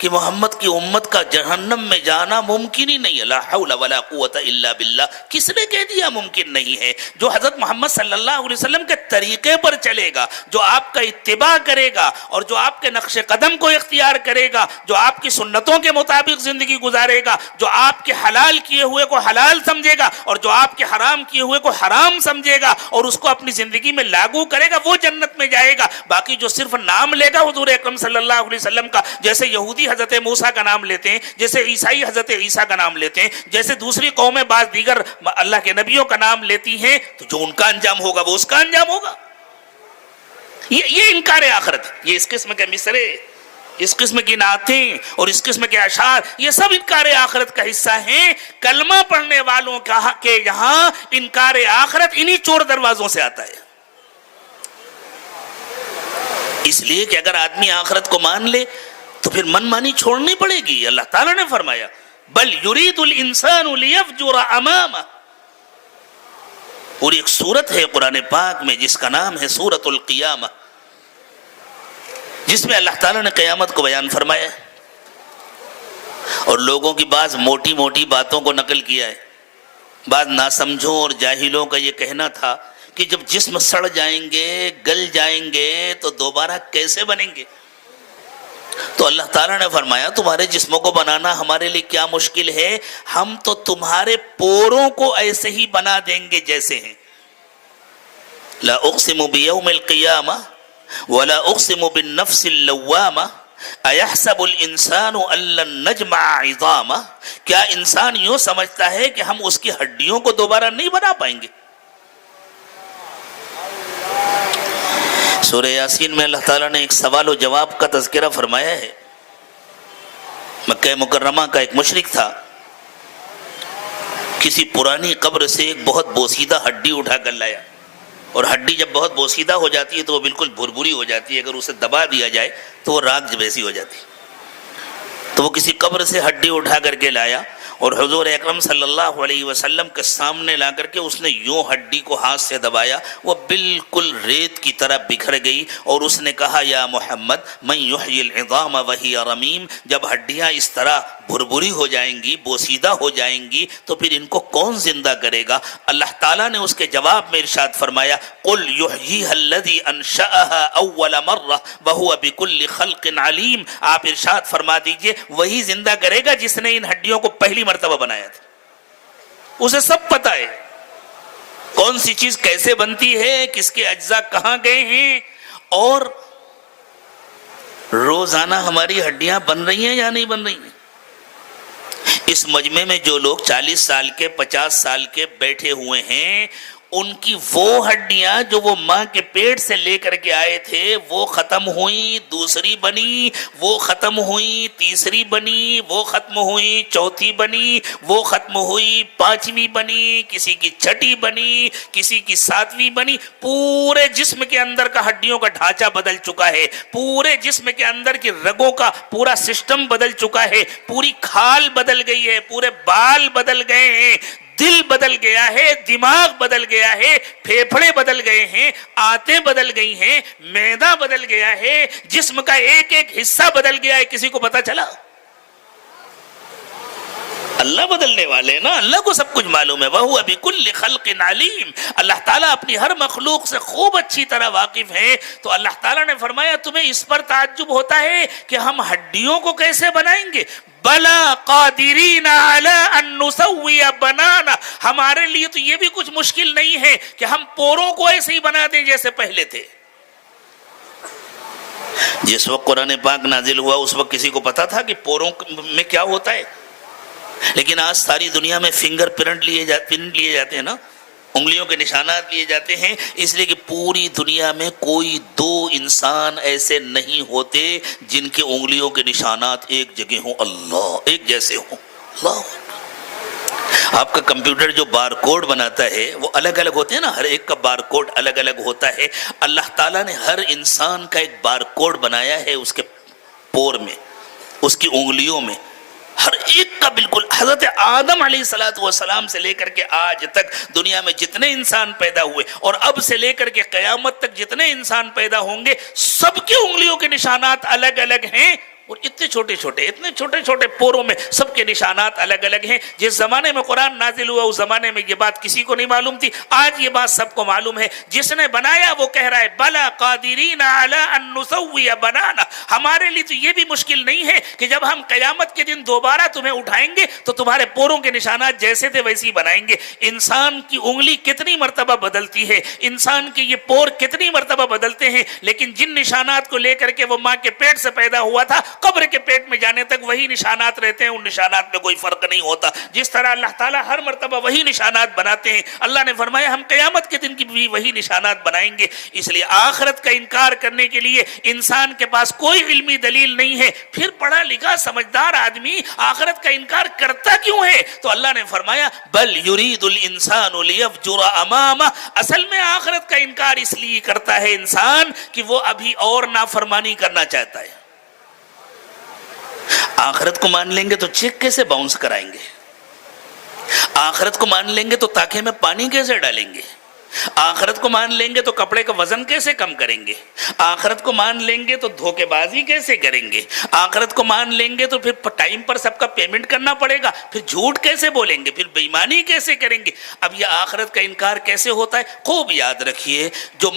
کہ محمد کی امت کا جہنم میں جانا ممکن ہی نہیں ہے، لا حول ولا قوت الا باللہ۔ کس نے کہہ دیا ممکن نہیں ہے؟ جو حضرت محمد صلی اللہ علیہ وسلم کے طریقے پر چلے گا، جو آپ کا اتباع کرے گا اور جو آپ کے نقش قدم کو اختیار کرے گا، جو آپ کی سنتوں کے مطابق زندگی گزارے گا، جو آپ کے حلال کیے ہوئے کو حلال سمجھے گا اور جو آپ کے حرام کیے ہوئے کو حرام سمجھے گا اور اس کو اپنی زندگی میں لاگو کرے گا، وہ جنت میں جائے گا۔ باقی جو صرف نام لے گا حضور اکرم صلی اللہ علیہ وسلم کا، جیسے یہودی حضرت موسیٰ کا نام لیتے ہیں، جیسے عیسائی حضرت عیسیٰ کا نام لیتے ہیں، جیسے دوسری قومیں بعض دیگر اللہ کے نبیوں کا نام لیتی ہیں، تو جو ان کا انجام ہوگا وہ اس کا انجام ہوگا۔ یہ انکار آخرت، یہ اس قسم کے مصرے، اس قسم کی نعتیں اور اس قسم کے اشعار، یہ سب انکار آخرت کا حصہ ہیں۔ کلمہ پڑھنے والوں کے یہاں انکار آخرت انہی چور دروازوں سے آتا ہے۔ اس لیے کہ اگر آدمی آخرت کو مان لے تو پھر من مانی چھوڑنی پڑے گی۔ اللہ تعالیٰ نے فرمایا بل یرید الانسان لیفجر امامہ۔ پوری ایک سورت ہے قرآن پاک میں جس کا نام ہے سورۃ القیامہ، جس میں اللہ تعالیٰ نے قیامت کو بیان فرمایا ہے اور لوگوں کی بعض موٹی موٹی باتوں کو نقل کیا ہے۔ بعض ناسمجھوں اور جاہلوں کا یہ کہنا تھا کہ جب جسم سڑ جائیں گے، گل جائیں گے تو دوبارہ کیسے بنیں گے؟ تو اللہ تعالیٰ نے فرمایا تمہارے جسموں کو بنانا ہمارے لیے کیا مشکل ہے، ہم تو تمہارے پوروں کو ایسے ہی بنا دیں گے جیسے ہیں۔ لا اقسم بیوم القیامہ ولا اقسم بالنفس اللوامہ اَيَحْسَبُ الْإِنسَانُ أَن لَّن نَّجْمَعَ عِظَامَهُ، کیا انسان یوں سمجھتا ہے کہ ہم اس کی ہڈیوں کو دوبارہ نہیں بنا پائیں گے؟ سورہ یاسین میں اللہ تعالیٰ نے ایک سوال و جواب کا تذکرہ فرمایا ہے۔ مکہ مکرمہ کا ایک مشرک تھا، کسی پرانی قبر سے ایک بہت بوسیدہ ہڈی اٹھا کر لایا، اور ہڈی جب بہت بوسیدہ ہو جاتی ہے تو وہ بالکل بھربھری ہو جاتی ہے، اگر اسے دبا دیا جائے تو وہ راکھ جیسی ہو جاتی ہے۔ تو وہ کسی قبر سے ہڈی اٹھا کر کے لایا اور حضور اکرم صلی اللہ علیہ وسلم کے سامنے لا کر کے اس نے یوں ہڈی کو ہاتھ سے دبایا، وہ بالکل ریت کی طرح بکھر گئی، اور اس نے کہا یا محمد من یحیی العظام وہی رمیم، جب ہڈیاں اس طرح بھربھری ہو جائیں گی، بوسیدہ ہو جائیں گی، تو پھر ان کو کون زندہ کرے گا؟ اللہ تعالیٰ نے اس کے جواب میں ارشاد فرمایا قل یحییھا الذی انشأھا اول مرہ وہو بکل خلق علیم، آپ ارشاد فرما دیجئے وہی زندہ کرے گا جس نے ان ہڈیوں کو پہلی مرتبہ بنایا تھا، اسے سب پتا ہے کون سی چیز کیسے بنتی ہے، کس کے اجزاء کہاں گئے ہیں، اور روزانہ ہماری ہڈیاں بن رہی ہیں یا نہیں بن رہی ہیں۔ اس مجمع میں جو لوگ 40 سال کے 50 سال کے بیٹھے ہوئے ہیں، ان کی وہ ہڈیاں جو وہ ماں کے پیٹ سے لے کر کے آئے تھے وہ ختم ہوئیں، دوسری بنی، وہ ختم ہوئی، تیسری بنی، وہ ختم ہوئی، چوتھی بنی، وہ ختم ہوئی، پانچویں بنی، کسی کی چھٹی بنی، کسی کی ساتویں بنی۔ پورے جسم کے اندر کا ہڈیوں کا ڈھانچہ بدل چکا ہے، پورے جسم کے اندر کی رگوں کا پورا سسٹم بدل چکا ہے، پوری کھال بدل گئی ہے، پورے بال بدل گئے ہیں، دل بدل گیا ہے، دماغ بدل گیا ہے، پھیپھڑے بدل گئے ہیں، آنتیں بدل گئی ہیں، معدہ بدل گیا ہے، جسم کا ایک ایک حصہ بدل گیا ہے۔ کسی کو پتا چلا؟ اللہ بدلنے والے نا، اللہ کو سب کچھ معلوم ہے۔ وَهُوَ بِكُلِّ خَلْقٍ عَلِيمٌ، اللہ تعالیٰ اپنی ہر مخلوق سے خوب اچھی طرح واقف ہے۔ تو اللہ تعالیٰ نے فرمایا تمہیں اس پر تعجب ہوتا ہے کہ ہم ہڈیوں کو کیسے بنائیں گے؟ بلا قادرین علی ان نسوی بنانا، ہمارے لیے تو یہ بھی کچھ مشکل نہیں ہے کہ ہم پوروں کو ایسے ہی بنا دیں جیسے پہلے تھے۔ جس وقت قرآن پاک نازل ہوا اس وقت کسی کو پتا تھا کہ پوروں میں کیا ہوتا ہے؟ لیکن آج ساری دنیا میں فنگر پرنٹ لیے جاتے ہیں نا، انگلیوں کے نشانات لیے جاتے ہیں، اس لیے کہ پوری دنیا میں کوئی دو انسان ایسے نہیں ہوتے جن کے انگلیوں کے نشانات ایک جگہ ہوں، اللہ ایک جیسے ہوں۔ اللہ آپ کا کمپیوٹر جو بار کوڈ بناتا ہے وہ الگ الگ ہوتے ہیں نا، ہر ایک کا بار کوڈ الگ الگ ہوتا ہے۔ اللہ تعالیٰ نے ہر انسان کا ایک بار کوڈ بنایا ہے، اس کے پور میں، اس کی انگلیوں میں، ہر ایک کا بالکل۔ حضرت آدم علیہ السلام سے لے کر کے آج تک دنیا میں جتنے انسان پیدا ہوئے اور اب سے لے کر کے قیامت تک جتنے انسان پیدا ہوں گے، سب کی انگلیوں کے نشانات الگ الگ ہیں، اور اتنے چھوٹے چھوٹے پوروں میں سب کے نشانات الگ الگ ہیں۔ جس زمانے میں قرآن نازل ہوا اس زمانے میں یہ بات کسی کو نہیں معلوم تھی، آج یہ بات سب کو معلوم ہے۔ جس نے بنایا وہ کہہ رہا ہے بلا قادرین علی ان نسوی بنانا، ہمارے لیے تو یہ بھی مشکل نہیں ہے کہ جب ہم قیامت کے دن دوبارہ تمہیں اٹھائیں گے تو تمہارے پوروں کے نشانات جیسے تھے ویسے ہی بنائیں گے۔ انسان کی انگلی کتنی مرتبہ بدلتی ہے، انسان کے یہ پور کتنی مرتبہ بدلتے ہیں، لیکن جن نشانات کو لے کر کے وہ ماں کے پیٹ سے پیدا ہوا تھا، قبر کے پیٹ میں جانے تک وہی نشانات رہتے ہیں، ان نشانات میں کوئی فرق نہیں ہوتا۔ جس طرح اللہ تعالیٰ ہر مرتبہ وہی نشانات بناتے ہیں، اللہ نے فرمایا ہم قیامت کے دن کی بھی وہی نشانات بنائیں گے۔ اس لیے آخرت کا انکار کرنے کے لیے انسان کے پاس کوئی علمی دلیل نہیں ہے، پھر پڑھا لکھا سمجھدار آدمی آخرت کا انکار کرتا کیوں ہے؟ تو اللہ نے فرمایا بل یرید الانسان لیفجر امامہ، اصل میں آخرت کا انکار اس لیے کرتا ہے انسان کہ وہ ابھی اور نافرمانی کرنا چاہتا ہے۔ آخرت کو مان لیں گے تو چیک کیسے باؤنس کرائیں گے؟ آخرت کو مان لیں گے تو تاکہ میں پانی کیسے ڈالیں گے؟ آخرت کو مان لیں گے تو کپڑے کا وزن کیسے کم کریں گے؟ آخرت کو مان لیں گے تو دھوکے بازی کیسے کریں گے؟ آخرت کو مان لیں گے تو پھر ٹائم پر سب کا پیمنٹ کرنا پڑے گا، پھر جھوٹ کیسے بولیں گے، پھر بےایمانی کیسے کریں گے؟ اب یہ آخرت کا انکار کیسے ہوتا ہے؟ خوب یاد رکھیے، جو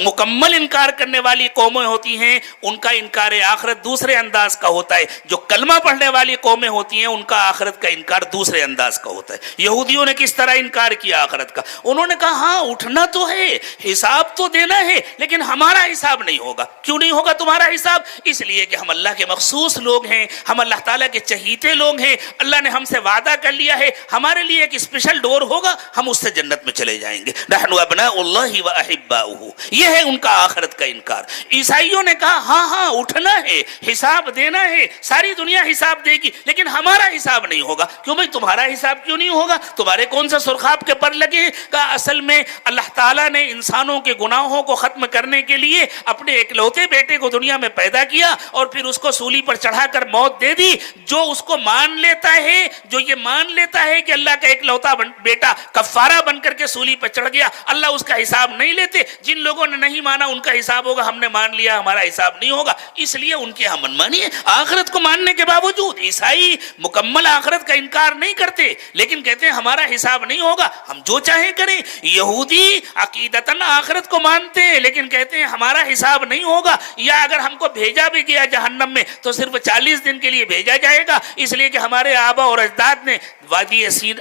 مکمل انکار کرنے والی قومیں ہوتی ہیں ان کا انکار آخرت دوسرے انداز کا ہوتا ہے، جو کلمہ پڑھنے والی قومیں ہوتی ہیں ان کا آخرت کا انکار دوسرے انداز کا ہوتا ہے۔ یہودیوں نے کس طرح انکار کیا آخرت کا؟ انہوں نے کہا ہاں اٹھنا تو ہے, حساب تو دینا ہے, لیکن ہمارا حساب نہیں ہوگا. کیوں نہیں ہوگا تمہارا حساب؟ اس لیے کہ ہم اللہ کے مخصوص لوگ ہیں, ہم اللہ تعالیٰ کے چہیتے لوگ ہیں. اللہ نے ہم سے وعدہ کر لیا ہے, ہمارے لیے ایک اسپیشل ڈور ہوگا, ہم اس سے جنت میں چلے جائیں گے. نحن ابناء اللہ واحباؤہ. یہ ہے ان کا آخرت کا انکار. عیسائیوں نے کہا ہاں ہاں اٹھنا ہے, حساب دینا ہے, ساری دنیا حساب دے گی, لیکن ہمارا حساب نہیں ہوگا. کیوں بھائی تمہارا حساب کیوں نہیں ہوگا؟ تمہارے کون سا سرخاب کے پر لگے؟ کہ اصل میں اللہ تعالیٰ نے انسانوں کے گناہوں کو ختم کرنے کے لیے اپنے اکلوتے بیٹے کو دنیا میں پیدا کیا اور پھر اس کو سولی پر چڑھا کر موت دے دی. جو اس کو مان لیتا ہے, جو یہ مان لیتا ہے کہ اللہ کا اکلوتا بیٹا کفارہ بن کر کے سولی پر چڑھ گیا, اللہ اس کا حساب نہیں لیتے. جن لوگوں نے نہیں مانا ان کا حساب ہوگا, ہم نے مان لیا ہمارا حساب نہیں ہوگا. اس لیے ان کی ہم منمانی ہے. آخرت کو ماننے کے باوجود عیسائی مکمل آخرت کا انکار نہیں کرتے, لیکن کہتے ہیں ہمارا حساب نہیں ہوگا, ہم جو چاہیں کریں. یہودی عقیدتاً آخرت کو مانتے ہیں لیکن کہتے ہیں ہمارا حساب نہیں ہوگا, یا اگر ہم کو بھیجا بھی گیا جہنم میں تو صرف 40 دن کے لیے بھیجا جائے گا, اس لیے کہ ہمارے آبا اور اجداد نے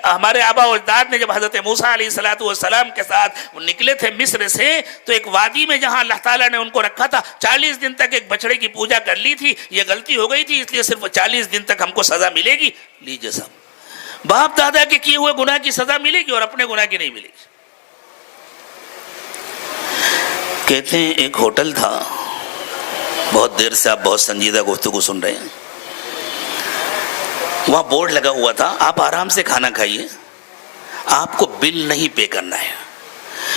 ہمارے آبا و اجداد نے جب حضرت موسیٰ علیہ السلام کے ساتھ نکلے تھے مصر سے, تو ایک وادی میں جہاں اللہ تعالیٰ نے ان کو رکھا تھا 40 دن تک ایک بچڑے کی پوجا کر لی تھی. یہ غلطی ہو گئی تھی, اس لیے صرف 40 دن تک ہم کو سزا ملے گی. لیجیے صاحب, باپ دادا کے کیے ہوئے گناہ کی سزا ملے گی اور اپنے گناہ کی نہیں ملے گی. کہتے ہیں ایک ہوٹل تھا, بہت دیر سے آپ بہت سنجیدہ گفتگو سن رہے ہیں, وہاں بورڈ لگا ہوا تھا آپ آرام سے کھانا کھائیے, آپ کو بل نہیں پے کرنا ہے,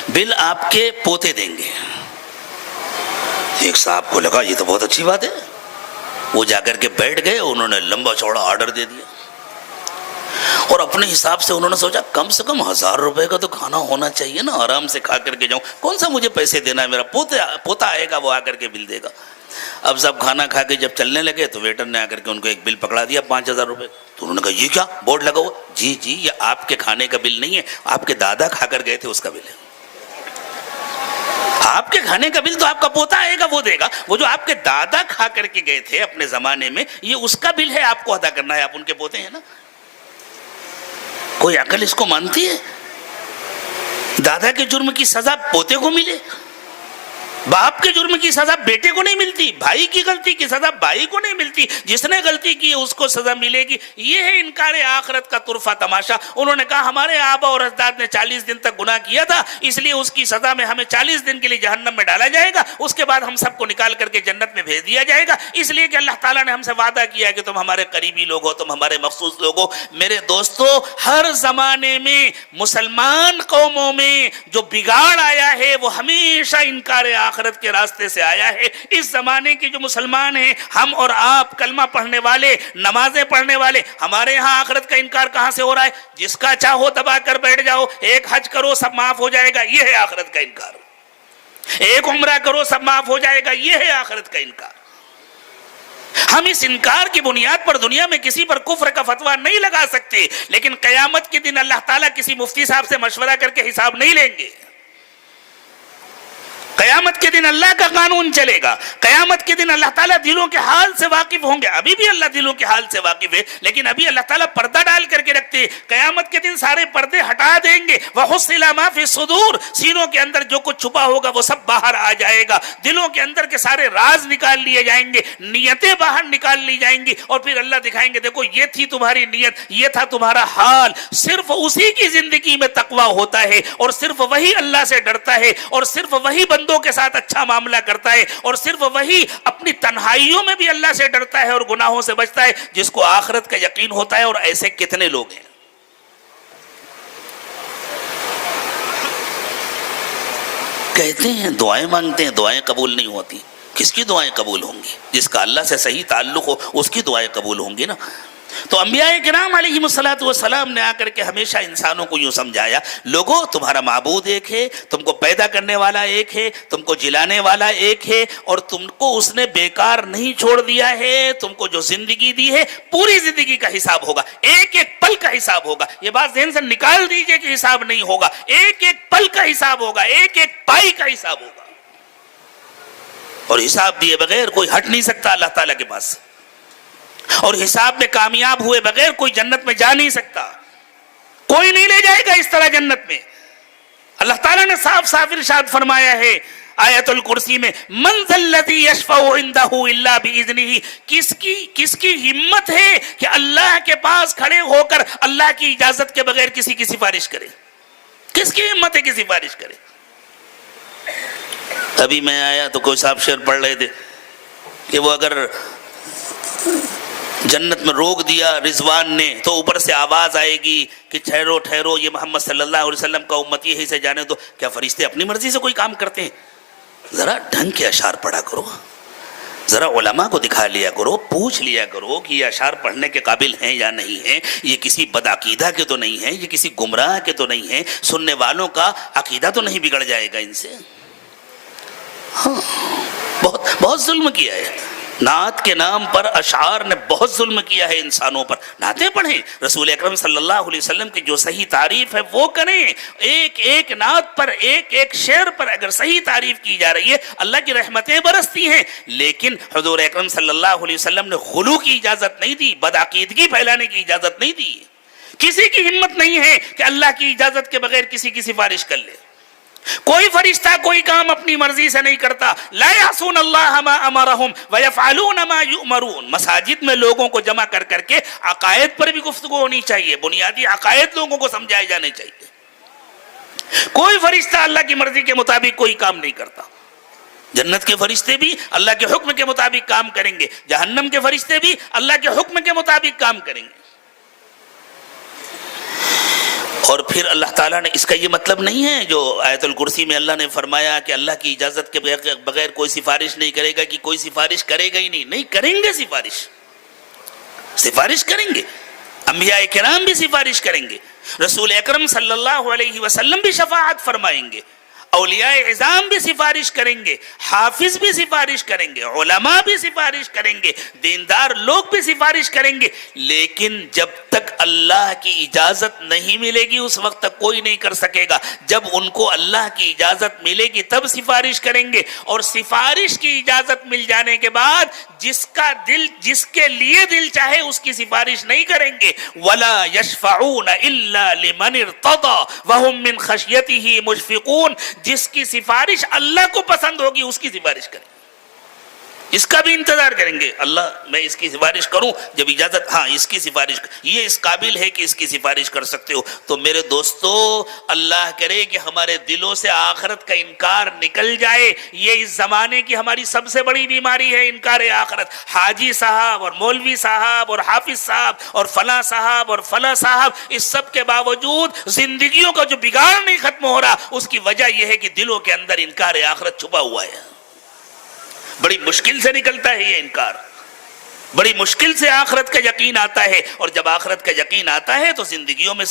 بل آپ کے پوتے دیں گے. ایک صاحب کو لگا یہ تو بہت اچھی بات ہے, وہ جا کر کے بیٹھ گئے, انہوں نے لمبا چوڑا آرڈر دے دیا اور اپنے حساب سے انہوں نے سوچا کم سے کم 1000 روپے کا تو کھانا ہونا چاہیے نا, آرام سے کھا کر کے جاؤں, کون سا مجھے پیسے دینا ہے, میرا پوتا آئے گا وہ آ کر کے بل دے گا. اب سب کھانا کھا کے جب چلنے لگے تو ویٹر نے آ کر کے ان کو ایک بل پکڑا دیا 5000 روپے. تو انہوں نے کہا یہ کیا بورڈ لگا ہوا؟ جی یہ آپ کے کھانے کا بل نہیں ہے, آپ کے دادا کھا کر گئے تھے اس کا بل ہے. آپ کے کھانے کا بل تو آپ کا پوتا آئے گا وہ دے گا, وہ جو آپ کے دادا کھا کر کے گئے تھے اپنے زمانے میں, یہ اس کا بل ہے, آپ کو ادا کرنا ہے, آپ ان کے پوتے ہیں نا. کوئی عقل اس کو مانتی ہے؟ دادا کے جرم کی سزا پوتے کو ملے, باپ کے جرم کی سزا بیٹے کو نہیں ملتی, بھائی کی غلطی کی سزا بھائی کو نہیں ملتی, جس نے غلطی کی اس کو سزا ملے گی. یہ ہے انکار آخرت کا طرفہ تماشا. انہوں نے کہا ہمارے آبا اور اجداد نے 40 دن تک گناہ کیا تھا, اس لیے اس کی سزا میں ہمیں 40 دن کے لیے جہنم میں ڈالا جائے گا, اس کے بعد ہم سب کو نکال کر کے جنت میں بھیج دیا جائے گا, اس لیے کہ اللہ تعالیٰ نے ہم سے وعدہ کیا کہ تم ہمارے قریبی لوگ ہو, تم ہمارے مخصوص لوگ ہو. میرے دوستو, ہر زمانے میں مسلمان قوموں میں جو بگاڑ آیا ہے وہ ہمیشہ انکار آخرت کے راستے سے آیا ہے. اس زمانے کے جو مسلمان ہیں, ہم اور آپ کلمہ پڑھنے والے, نمازیں پڑھنے والے, ہمارے ہاں آخرت کا انکار کہاں سے ہو رہا ہے؟ جس کا چاہو دبا کر بیٹھ جاؤ, ایک حج کرو سب معاف ہو جائے گا, یہ ہے آخرت کا انکار. ایک عمرہ کرو سب معاف ہو جائے گا, یہ ہے آخرت کا انکار. ہم اس انکار کی بنیاد پر دنیا میں کسی پر کفر کا فتویٰ نہیں لگا سکتے, لیکن قیامت کے دن اللہ تعالیٰ کسی مفتی صاحب سے مشورہ کر کے حساب نہیں لیں گے. قیامت کے دن اللہ کا قانون چلے گا. قیامت کے دن اللہ تعالیٰ دلوں کے حال سے واقف ہوں گے. ابھی بھی اللہ دلوں کے حال سے واقف ہے, لیکن ابھی اللہ تعالیٰ پردہ ڈال کر کے رکھتے. قیامت کے دن سارے پردے ہٹا دیں گے. وَحُصِّلَ مَا فِي الصُّدُورِ, سینوں کے اندر جو کچھ چھپا ہوگا وہ سب باہر آ جائے گا. دلوں کے اندر کے سارے راز نکال لیے جائیں گے, نیتیں باہر نکال لی جائیں گی, اور پھر اللہ دکھائیں گے دیکھو یہ تھی تمہاری نیت, یہ تھا تمہارا حال. صرف اسی کی زندگی میں تقویٰ ہوتا ہے, اور صرف وہی اللہ سے ڈرتا ہے, اور صرف وہی بندوں کے ساتھ اچھا معاملہ کرتا ہے, اور صرف وہی اپنی تنہائیوں میں بھی اللہ سے ڈرتا ہے اور گناہوں سے بچتا ہے, جس کو آخرت کا یقین ہوتا ہے. اور ایسے کتنے لوگ ہیں. کہتے ہیں دعائیں مانگتے ہیں, دعائیں قبول نہیں ہوتی. کس کی دعائیں قبول ہوں گی؟ جس کا اللہ سے صحیح تعلق ہو اس کی دعائیں قبول ہوں گی نا. تو انبیاء کرام علیہم السلام نے آ کر کے ہمیشہ انسانوں کو یوں سمجھایا, لوگوں تمہارا معبود ایک ہے, تم کو پیدا کرنے والا ایک ہے, تم کو جلانے والا ایک ہے, اور تم کو اس نے بیکار نہیں چھوڑ دیا ہے. تم کو جو زندگی دی ہے پوری زندگی کا حساب ہوگا, ایک ایک پل کا حساب ہوگا. یہ بات ذہن سے نکال دیجئے کہ حساب نہیں ہوگا, ایک ایک پل کا حساب ہوگا, ایک ایک پائی کا حساب ہوگا. اور حساب دیے بغیر کوئی ہٹ نہیں سکتا اللہ تعالیٰ کے پاس, اور حساب میں کامیاب ہوئے بغیر کوئی جنت میں جا نہیں سکتا. کوئی نہیں لے جائے گا اس طرح جنت میں. اللہ تعالیٰ نے صاف صاف ارشاد فرمایا ہے آیت الکرسی میں من ذا الذی یشفع عندہ الا باذنہ، کس کی ہمت ہے کہ اللہ کے پاس کھڑے ہو کر اللہ کی اجازت کے بغیر کسی کی سفارش کرے؟ کس کی ہمت ہے کہ سفارش کرے؟ ابھی میں آیا تو کوئی صاحب شعر پڑھ رہے تھے کہ وہ اگر جنت میں روک دیا رضوان نے تو اوپر سے آواز آئے گی کہ ٹھہرو ٹھہرو، یہ محمد صلی اللہ علیہ وسلم کا امت یہی سے جانے دو۔ کیا فرشتے اپنی مرضی سے کوئی کام کرتے ہیں؟ ذرا ڈھنگ کے اشعار پڑھا کرو، ذرا علماء کو دکھا لیا کرو، پوچھ لیا کرو کہ یہ اشعار پڑھنے کے قابل ہیں یا نہیں ہیں، یہ کسی بدعقیدہ کے تو نہیں ہیں، یہ کسی گمراہ کے تو نہیں ہیں، سننے والوں کا عقیدہ تو نہیں بگڑ جائے گا ان سے؟ ہاں، بہت ظلم کیا ہے نعت کے نام پر، اشعار نے بہت ظلم کیا ہے انسانوں پر۔ نعتیں پڑھیں، رسول اکرم صلی اللہ علیہ وسلم کی جو صحیح تعریف ہے وہ کریں، ایک ایک نعت پر، ایک ایک شعر پر اگر صحیح تعریف کی جا رہی ہے اللہ کی رحمتیں برستی ہیں۔ لیکن حضور اکرم صلی اللہ علیہ وسلم نے غلو کی اجازت نہیں دی، بدعقیدگی پھیلانے کی اجازت نہیں دی۔ کسی کی ہمت نہیں ہے کہ اللہ کی اجازت کے بغیر کسی کی سفارش کر لے۔ کوئی فرشتہ کوئی کام اپنی مرضی سے نہیں کرتا۔ لا یعصون اللہ ما امرہم ویفعلون ما یؤمرون۔ مساجد میں لوگوں کو جمع کر کر کے عقائد پر بھی گفتگو ہونی چاہیے، بنیادی عقائد لوگوں کو سمجھائے جانے چاہیے۔ کوئی فرشتہ اللہ کی مرضی کے مطابق کوئی کام نہیں کرتا۔ جنت کے فرشتے بھی اللہ کے حکم کے مطابق کام کریں گے، جہنم کے فرشتے بھی اللہ کے حکم کے مطابق کام کریں گے۔ اور پھر اللہ تعالیٰ نے اس کا یہ مطلب نہیں ہے جو آیت الکرسی میں اللہ نے فرمایا کہ اللہ کی اجازت کے بغیر کوئی سفارش نہیں کرے گا کہ کوئی سفارش کرے گا ہی نہیں۔ نہیں، کریں گے، سفارش کریں گے، انبیاء کرام بھی سفارش کریں گے، رسول اکرم صلی اللہ علیہ وسلم بھی شفاعت فرمائیں گے، اولیاء اعظام بھی سفارش کریں گے، حافظ بھی سفارش کریں گے، علماء بھی سفارش کریں گے، دیندار لوگ بھی سفارش کریں گے۔ لیکن جب تک اللہ کی اجازت نہیں ملے گی اس وقت تک کوئی نہیں کر سکے گا۔ جب ان کو اللہ کی اجازت ملے گی تب سفارش کریں گے، اور سفارش کی اجازت مل جانے کے بعد جس کے لیے دل چاہے اس کی سفارش نہیں کریں گے۔ وَلَا يَشْفَعُونَ إِلَّا لِمَنِ ارْتَضَى وَهُمْ مِنْ خَشْيَتِهِ مُشْفِقُونَ۔ جس کی سفارش اللہ کو پسند ہوگی اس کی سفارش کریں، اس کا بھی انتظار کریں گے۔ اللہ میں اس کی سفارش کروں، جب اجازت، ہاں اس کی سفارش، یہ اس قابل ہے کہ اس کی سفارش کر سکتے ہو۔ تو میرے دوستو، اللہ کرے کہ ہمارے دلوں سے آخرت کا انکار نکل جائے۔ یہ اس زمانے کی ہماری سب سے بڑی بیماری ہے، انکار آخرت۔ حاجی صاحب اور مولوی صاحب اور حافظ صاحب اور فلاں صاحب اور فلاں صاحب، اس سب کے باوجود زندگیوں کا جو بگاڑ نہیں ختم ہو رہا، اس کی وجہ یہ ہے کہ دلوں کے اندر انکار آخرت چھپا ہوا ہے۔ بڑی مشکل سے نکلتا ہے یہ انکار، بڑی مشکل سے آخرت کا یقین آتا ہے، اور جب آخرت کا یقین آتا ہے تو زندگیوں میں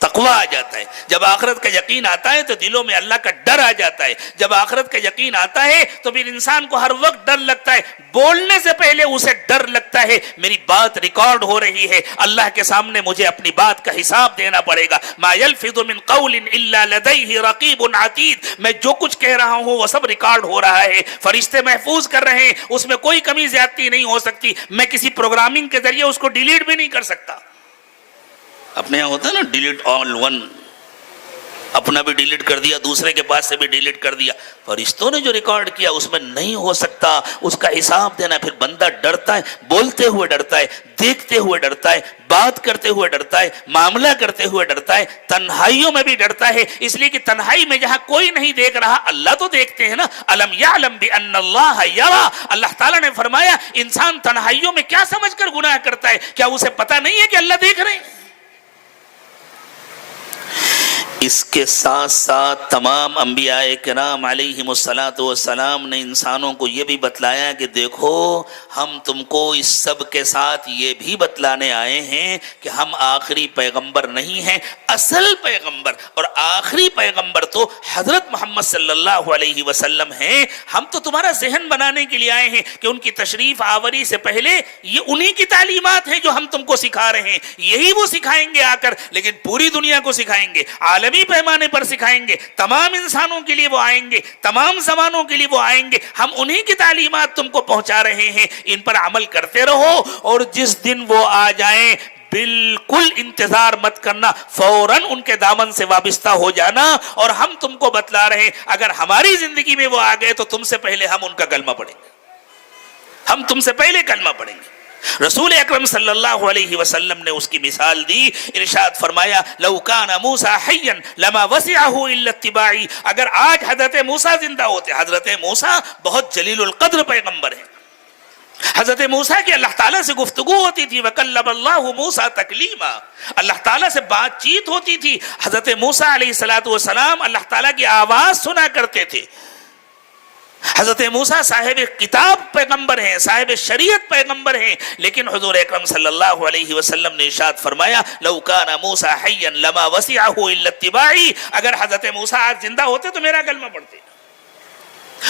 تقویٰ آ جاتا ہے۔ جب آخرت کا یقین آتا ہے تو دلوں میں اللہ کا ڈر آ جاتا ہے۔ جب آخرت کا یقین آتا ہے تو پھر انسان کو ہر وقت ڈر لگتا ہے، بولنے سے پہلے اسے ڈر لگتا ہے میری بات ریکارڈ ہو رہی ہے، اللہ کے سامنے مجھے اپنی بات کا حساب دینا پڑے گا۔ ما یلفظ من قول الا لدیہ رقیب عتید۔ میں جو کچھ کہہ رہا ہوں وہ سب ریکارڈ ہو رہا ہے، فرشتے محفوظ کر رہے ہیں، اس میں کوئی کمی زیادتی نہیں ہو سکتی۔ میں کسی پروگرامنگ کے ذریعے اس کو ڈیلیٹ بھی نہیں کر سکتا۔ اپنے یہاں ہوتا ہے نا ڈیلیٹ آل ون، اپنا بھی ڈیلیٹ کر دیا، دوسرے کے پاس سے بھی ڈیلیٹ کر دیا۔ فرشتوں نے جو ریکارڈ کیا اس میں نہیں ہو سکتا اس کا حساب دینا۔ پھر بندہ ڈرتا ہے، بولتے ہوئے ڈرتا ہے، دیکھتے ہوئے ڈرتا ہے، بات کرتے ہوئے ڈرتا ہے، معاملہ کرتے ہوئے ڈرتا ہے، تنہائیوں میں بھی ڈرتا ہے، اس لیے کہ تنہائی میں جہاں کوئی نہیں دیکھ رہا اللہ تو دیکھتے ہیں نا۔ الم یعلم بان اللہ یرا، اللہ تعالیٰ نے فرمایا انسان تنہائیوں میں کیا سمجھ کر گناہ کرتا ہے، کیا اسے پتہ نہیں ہے کہ اللہ دیکھ رہے ہیں؟ اس کے ساتھ ساتھ تمام انبیاء کرام علیہم الصلاۃ والسلام نے انسانوں کو یہ بھی بتلایا کہ دیکھو ہم تم کو اس سب کے ساتھ یہ بھی بتلانے آئے ہیں کہ ہم آخری پیغمبر نہیں ہیں، اصل پیغمبر اور آخری پیغمبر تو حضرت محمد صلی اللہ علیہ وسلم ہیں۔ ہم تو تمہارا ذہن بنانے کے لیے آئے ہیں کہ ان کی تشریف آوری سے پہلے یہ انہی کی تعلیمات ہیں جو ہم تم کو سکھا رہے ہیں، یہی وہ سکھائیں گے آ کر، لیکن پوری دنیا کو سکھائیں گے، عالمی پیمانے پر سکھائیں گے، تمام انسانوں کے لیے وہ آئیں گے، تمام زمانوں کے لیے وہ آئیں گے۔ ہم انہی کی تعلیمات تم کو پہنچا رہے ہیں، ان پر عمل کرتے رہو، اور جس دن وہ آ جائیں بالکل انتظار مت کرنا، فوراً ان کے دامن سے وابستہ ہو جانا، اور ہم تم کو بتلا رہے ہیں اگر ہماری زندگی میں وہ آ گئے تو تم سے پہلے ہم ان کا کلمہ پڑھیں گے، ہم تم سے پہلے کلمہ پڑھیں گے۔ رسول اکرم صلی اللہ علیہ وسلم نے اس کی مثال دی، ارشاد فرمایا لو کان موسیٰ حیا لما وسعہ الا اتباعی، اگر آج حضرت موسیٰ زندہ ہوتے، حضرت موسیٰ بہت جلیل القدر پیغمبر ہیں، حضرت موسیٰ کی اللہ تعالیٰ سے گفتگو ہوتی تھی، وَكَلَّمَ اللَّهُ مُوسَىٰ تَكْلِيمًا، اللہ تعالیٰ سے بات چیت ہوتی تھی، حضرت موسیٰ علیہ السلام اللہ تعالیٰ کی آواز سنا کرتے تھے۔ حضرت موسیٰ صاحب کتاب پیغمبر ہیں، صاحب شریعت پیغمبر ہیں، لیکن حضور اکرم صلی اللہ علیہ وسلم نے ارشاد فرمایا لو کان موسیٰ حیا لما وسعہ الا اتباعی، اگر حضرت موسیٰ آج زندہ ہوتے تو میرا کلمہ پڑھتے۔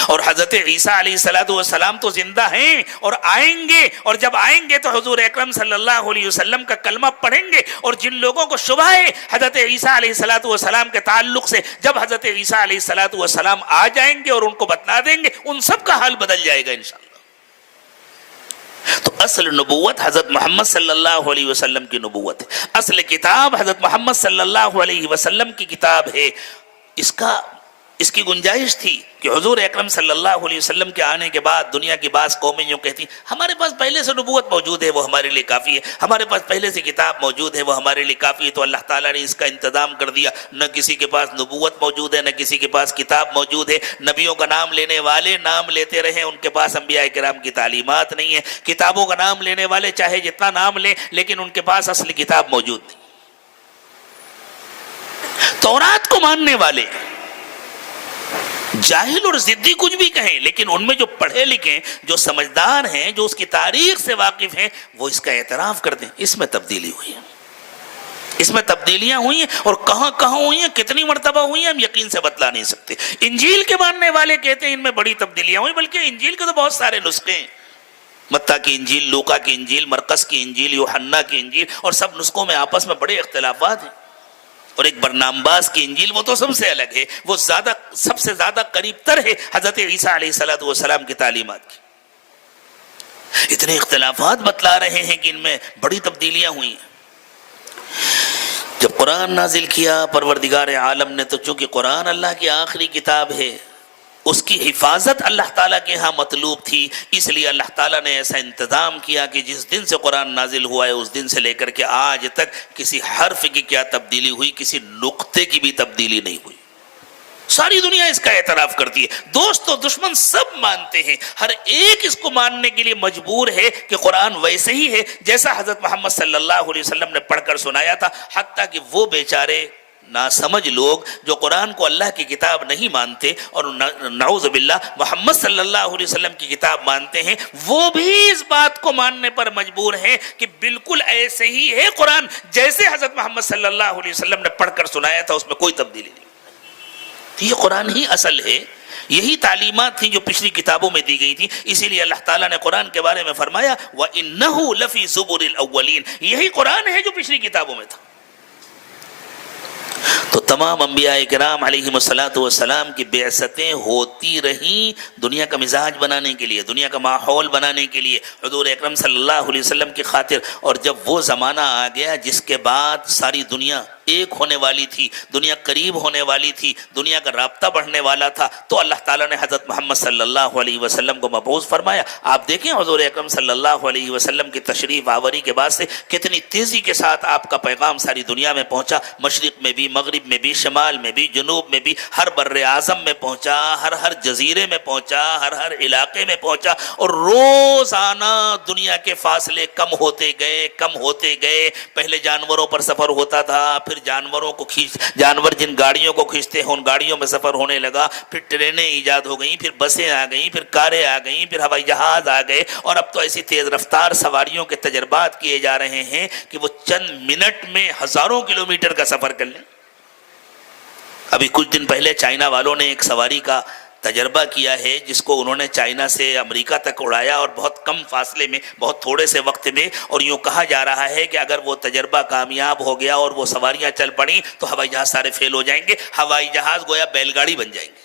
اور حضرت عیسیٰ علیہ السلام تو زندہ ہیں اور آئیں گے، اور جب آئیں گے تو حضور اکرم صلی اللہ علیہ وسلم کا کلمہ پڑھیں گے، اور جن لوگوں کو شبہ ہے حضرت عیسیٰ علیہ السلام کے تعلق سے، جب حضرت عیسیٰ علیہ السلام آ جائیں گے اور ان کو بتلا دیں گے، ان سب کا حال بدل جائے گا انشاءاللہ۔ تو اصل نبوت حضرت محمد صلی اللہ علیہ وسلم کی نبوت ہے، اصل کتاب حضرت محمد صلی اللہ علیہ وسلم کی کتاب ہے۔ اس کی گنجائش تھی کہ حضور اکرم صلی اللہ علیہ وسلم کے آنے کے بعد دنیا کی بعض قومیں یوں کہتی ہمارے پاس پہلے سے نبوت موجود ہے وہ ہمارے لیے کافی ہے، ہمارے پاس پہلے سے کتاب موجود ہے وہ ہمارے لیے کافی ہے، تو اللہ تعالیٰ نے اس کا انتظام کر دیا، نہ کسی کے پاس نبوت موجود ہے، نہ کسی کے پاس کتاب موجود ہے، نبیوں کا نام لینے والے نام لیتے رہے، ان کے پاس انبیاء کرام کی تعلیمات نہیں ہے، کتابوں کا نام لینے والے چاہے جتنا نام لیں لیکن ان کے پاس اصل کتاب موجود نہیں۔ تورات کو ماننے والے جاہل اور ضدی کچھ بھی کہیں، لیکن ان میں جو پڑھے لکھے، جو سمجھدار ہیں، جو اس کی تاریخ سے واقف ہیں، وہ اس کا اعتراف کر دیں اس میں تبدیلی ہوئی ہے، اس میں تبدیلیاں ہوئی ہیں، اور کہاں کہاں ہوئی ہیں، کتنی مرتبہ ہوئی ہیں، ہم یقین سے بتلا نہیں سکتے۔ انجیل کے ماننے والے کہتے ہیں ان میں بڑی تبدیلیاں ہوئی، بلکہ انجیل کے تو بہت سارے نسخے ہیں، متی کی انجیل، لوقا کی انجیل، مرقس کی انجیل، یوحنا کی انجیل، اور سب نسخوں میں آپس میں بڑے اختلافات ہیں۔ اور ایک برنامباس کی انجیل، وہ تو سب سے الگ ہے، وہ سب سے زیادہ قریب تر ہے حضرت عیسیٰ علیہ السلام کی تعلیمات کی۔ اتنے اختلافات بتلا رہے ہیں کہ ان میں بڑی تبدیلیاں ہوئی ہیں۔ جب قرآن نازل کیا پروردگار عالم نے، تو چونکہ قرآن اللہ کی آخری کتاب ہے، اس کی حفاظت اللہ تعالیٰ کے ہاں مطلوب تھی، اس لیے اللہ تعالیٰ نے ایسا انتظام کیا کہ جس دن سے قرآن نازل ہوا ہے اس دن سے لے کر کے آج تک کسی حرف کی کیا تبدیلی ہوئی، کسی نقطے کی بھی تبدیلی نہیں ہوئی۔ ساری دنیا اس کا اعتراف کرتی ہے، دوست و دشمن سب مانتے ہیں، ہر ایک اس کو ماننے کے لیے مجبور ہے کہ قرآن ویسے ہی ہے جیسا حضرت محمد صلی اللہ علیہ وسلم نے پڑھ کر سنایا تھا، حتیٰ کہ وہ بیچارے ناسمجھ لوگ جو قرآن کو اللہ کی کتاب نہیں مانتے اور نعوذ باللہ محمد صلی اللہ علیہ وسلم کی کتاب مانتے ہیں، وہ بھی اس بات کو ماننے پر مجبور ہیں کہ بالکل ایسے ہی ہے قرآن جیسے حضرت محمد صلی اللہ علیہ وسلم نے پڑھ کر سنایا تھا، اس میں کوئی تبدیلی نہیں۔ یہ قرآن ہی اصل ہے، یہی تعلیمات تھیں جو پچھلی کتابوں میں دی گئی تھی، اسی لیے اللہ تعالیٰ نے قرآن کے بارے میں فرمایا وَإِنَّهُ لَفِي زُبُرِ الْأَوَّلِينَ، یہی قرآن ہے جو پچھلی کتابوں میں تھا۔ تو تمام انبیاء کرام علیہ السلام کی بعثتیں ہوتی رہیں دنیا کا مزاج بنانے کے لیے، دنیا کا ماحول بنانے کے لیے، حضور اکرم صلی اللہ علیہ وسلم کی خاطر۔ اور جب وہ زمانہ آ گیا جس کے بعد ساری دنیا ایک ہونے والی تھی، دنیا قریب ہونے والی تھی، دنیا کا رابطہ بڑھنے والا تھا، تو اللہ تعالیٰ نے حضرت محمد صلی اللہ علیہ وسلم کو مبعوث فرمایا۔ آپ دیکھیں حضور اکرم صلی اللہ علیہ وسلم کی تشریف آوری کے بعد سے کتنی تیزی کے ساتھ آپ کا پیغام ساری دنیا میں پہنچا، مشرق میں بھی، مغرب میں بھی، شمال میں بھی، جنوب میں بھی، ہر بر اعظم میں پہنچا، ہر جزیرے میں پہنچا، ہر علاقے میں پہنچا، اور روزانہ دنیا کے فاصلے کم ہوتے گئے۔ پہلے جانوروں پر سفر ہوتا تھا، پھر جانور جن گاڑیوں کو کھینچتے ہیں ان گاڑیوں میں سفر ہونے لگا، پھر ٹرینیں ایجاد ہو گئیں، پھر بسیں آ گئیں، پھر کاریں آ گئیں، پھر ہوائی جہاز آ گئے، اور اب تو ایسی تیز رفتار سواریوں کے تجربات کیے جا رہے ہیں کہ وہ چند منٹ میں ہزاروں کلومیٹر کا سفر کر لیں۔ ابھی کچھ دن پہلے چائنا والوں نے ایک سواری کا تجربہ کیا ہے جس کو انہوں نے چائنا سے امریکہ تک اڑایا، اور بہت کم فاصلے میں، بہت تھوڑے سے وقت میں، اور یوں کہا جا رہا ہے کہ اگر وہ تجربہ کامیاب ہو گیا اور وہ سواریاں چل پڑیں تو ہوائی جہاز سارے فیل ہو جائیں گے، ہوائی جہاز گویا بیل گاڑی بن جائیں گے۔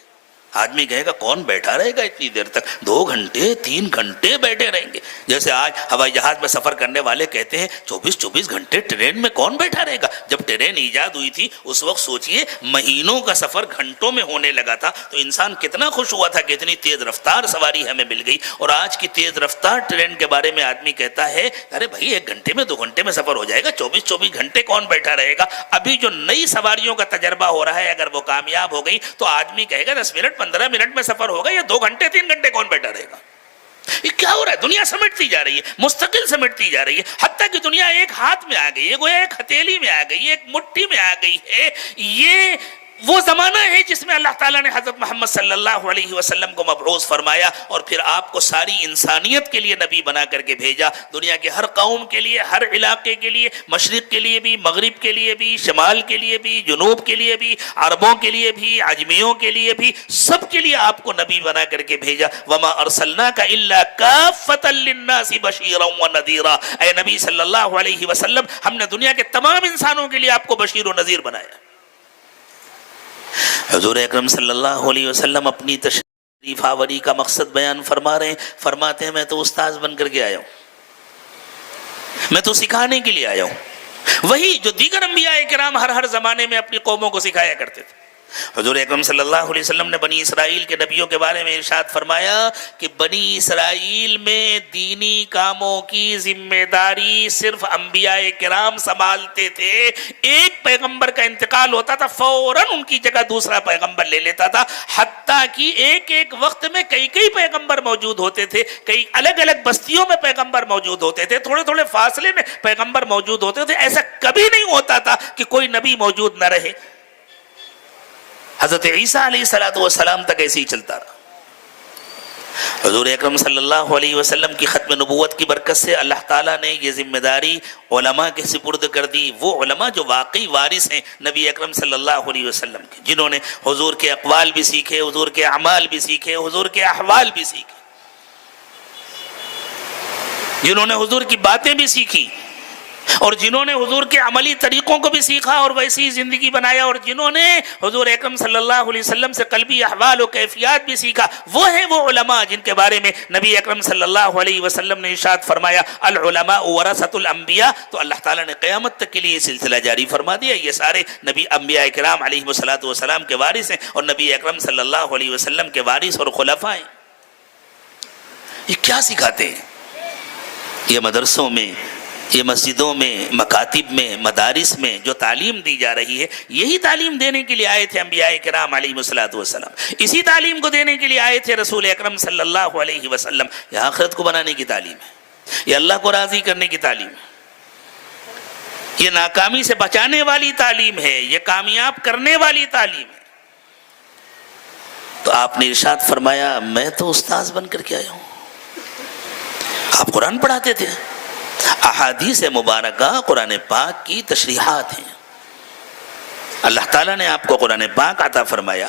آدمی کہے گا کون بیٹھا رہے گا اتنی دیر تک، 2 گھنٹے 3 گھنٹے بیٹھے رہیں گے. جیسے آج ہوائی جہاز میں سفر کرنے والے کہتے ہیں 24 گھنٹے ٹرین میں کون بیٹھا رہے گا. جب ٹرین ایجاد ہوئی تھی اس وقت سوچئے مہینوں کا سفر گھنٹوں میں ہونے لگا تھا، تو انسان کتنا خوش ہوا تھا کہ اتنی تیز رفتار سواری ہمیں مل گئی. اور آج کی تیز رفتار ٹرین کے بارے میں آدمی کہتا ہے ارے بھائی 1 گھنٹے میں 2 گھنٹے میں سفر ہو جائے گا، 24 گھنٹے کون بیٹھا رہے گا. ابھی جو نئی سواریوں کا تجربہ ہو رہا ہے اگر وہ کامیاب ہو گئی تو آدمی کہے گا 10 منٹ 15 منٹ میں سفر ہوگا، یا 2 گھنٹے 3 گھنٹے کون بیٹھا رہے گا. یہ کیا ہو رہا ہے؟ دنیا سمٹتی جا رہی ہے، مستقل سمٹتی جا رہی ہے، حتیٰ کہ دنیا ایک ہاتھ میں آ گئی ہے، گویا ایک ہتھیلی میں آ گئی ہے، ایک مٹھی میں آ گئی ہے. یہ وہ زمانہ ہے جس میں اللہ تعالیٰ نے حضرت محمد صلی اللہ علیہ وسلم کو مبعوث فرمایا اور پھر آپ کو ساری انسانیت کے لیے نبی بنا کر کے بھیجا. دنیا کے ہر قوم کے لیے، ہر علاقے کے لیے، مشرق کے لیے بھی، مغرب کے لیے بھی، شمال کے لیے بھی، جنوب کے لیے بھی، عربوں کے لیے بھی، عجمیوں کے لیے بھی، سب کے لیے آپ کو نبی بنا کر کے بھیجا. وَمَا أَرْسَلْنَاكَ إِلَّا كَافَّةً لِلنَّاسِ بَشِيرًا وَنَذِيرًا. اے نبی صلی اللہ علیہ وسلم، ہم نے دنیا کے تمام انسانوں کے لیے آپ کو بشیر و نذیر بنایا. حضور اکرم صلی اللہ علیہ وسلم اپنی تشریف آوری کا مقصد بیان فرما رہے ہیں. فرماتے ہیں میں تو استاذ بن کر کے آیا ہوں، میں تو سکھانے کے لیے آیا ہوں، وہی جو دیگر انبیاء کرام ہر زمانے میں اپنی قوموں کو سکھایا کرتے تھے. حضور اکرم صلی اللہ علیہ وسلم نے بنی اسرائیل کے نبیوں کے بارے میں ارشاد فرمایا کہ بنی اسرائیل میں دینی کاموں کی ذمہ داری صرف انبیاء کرام سنبھالتے تھے. ایک پیغمبر کا انتقال ہوتا تھا فوراً ان کی جگہ دوسرا پیغمبر لے لیتا تھا، حتیٰ کہ ایک وقت میں کئی پیغمبر موجود ہوتے تھے، کئی الگ الگ بستیوں میں پیغمبر موجود ہوتے تھے، تھوڑے فاصلے میں پیغمبر موجود ہوتے تھے. ایسا کبھی نہیں ہوتا تھا کہ کوئی نبی موجود نہ رہے. حضرت عیسیٰ علیہ السلام تک ایسے ہی چلتا رہا. حضور اکرم صلی اللہ علیہ وسلم کی ختم نبوت کی برکت سے اللہ تعالیٰ نے یہ ذمہ داری علماء کے سپرد کر دی. وہ علماء جو واقعی وارث ہیں نبی اکرم صلی اللہ علیہ وسلم کے، جنہوں نے حضور کے اقوال بھی سیکھے، حضور کے اعمال بھی سیکھے، حضور کے احوال بھی سیکھے، جنہوں نے حضور کی باتیں بھی سیکھی، اور جنہوں نے حضور کے عملی طریقوں کو بھی سیکھا اور ویسی زندگی بنایا، اور جنہوں نے حضور اکرم صلی اللہ علیہ وسلم سے قلبی احوال و کیفیات بھی سیکھا. وہ ہیں وہ علماء جن کے بارے میں نبی اکرم صلی اللہ علیہ وسلم نے ارشاد فرمایا العلماء ورثۃ الانبیاء. تو اللہ تعالیٰ نے قیامت تک کے لیے یہ سلسلہ جاری فرما دیا. یہ سارے نبی انبیاء کرام علیہ السلام کے وارث ہیں اور نبی اکرم صلی اللہ علیہ وسلم کے وارث اور خلفاء ہیں. یہ کیا سکھاتے ہیں؟ یہ مدرسوں میں، یہ مسجدوں میں، مکاتب میں، مدارس میں جو تعلیم دی جا رہی ہے، یہی تعلیم دینے کے لیے آئے تھے انبیاء کرام علیہ السلام. اسی تعلیم کو دینے کے لیے آئے تھے رسول اکرم صلی اللہ علیہ وسلم. یہ آخرت کو بنانے کی تعلیم ہے، یہ اللہ کو راضی کرنے کی تعلیم ہے، یہ ناکامی سے بچانے والی تعلیم ہے، یہ کامیاب کرنے والی تعلیم ہے. تو آپ نے ارشاد فرمایا میں تو استاذ بن کر کے آیا ہوں. آپ قرآن پڑھاتے تھے، احادیث مبارکہ قرآن پاک کی تشریحات ہیں. اللہ تعالیٰ نے آپ کو قرآن پاک عطا فرمایا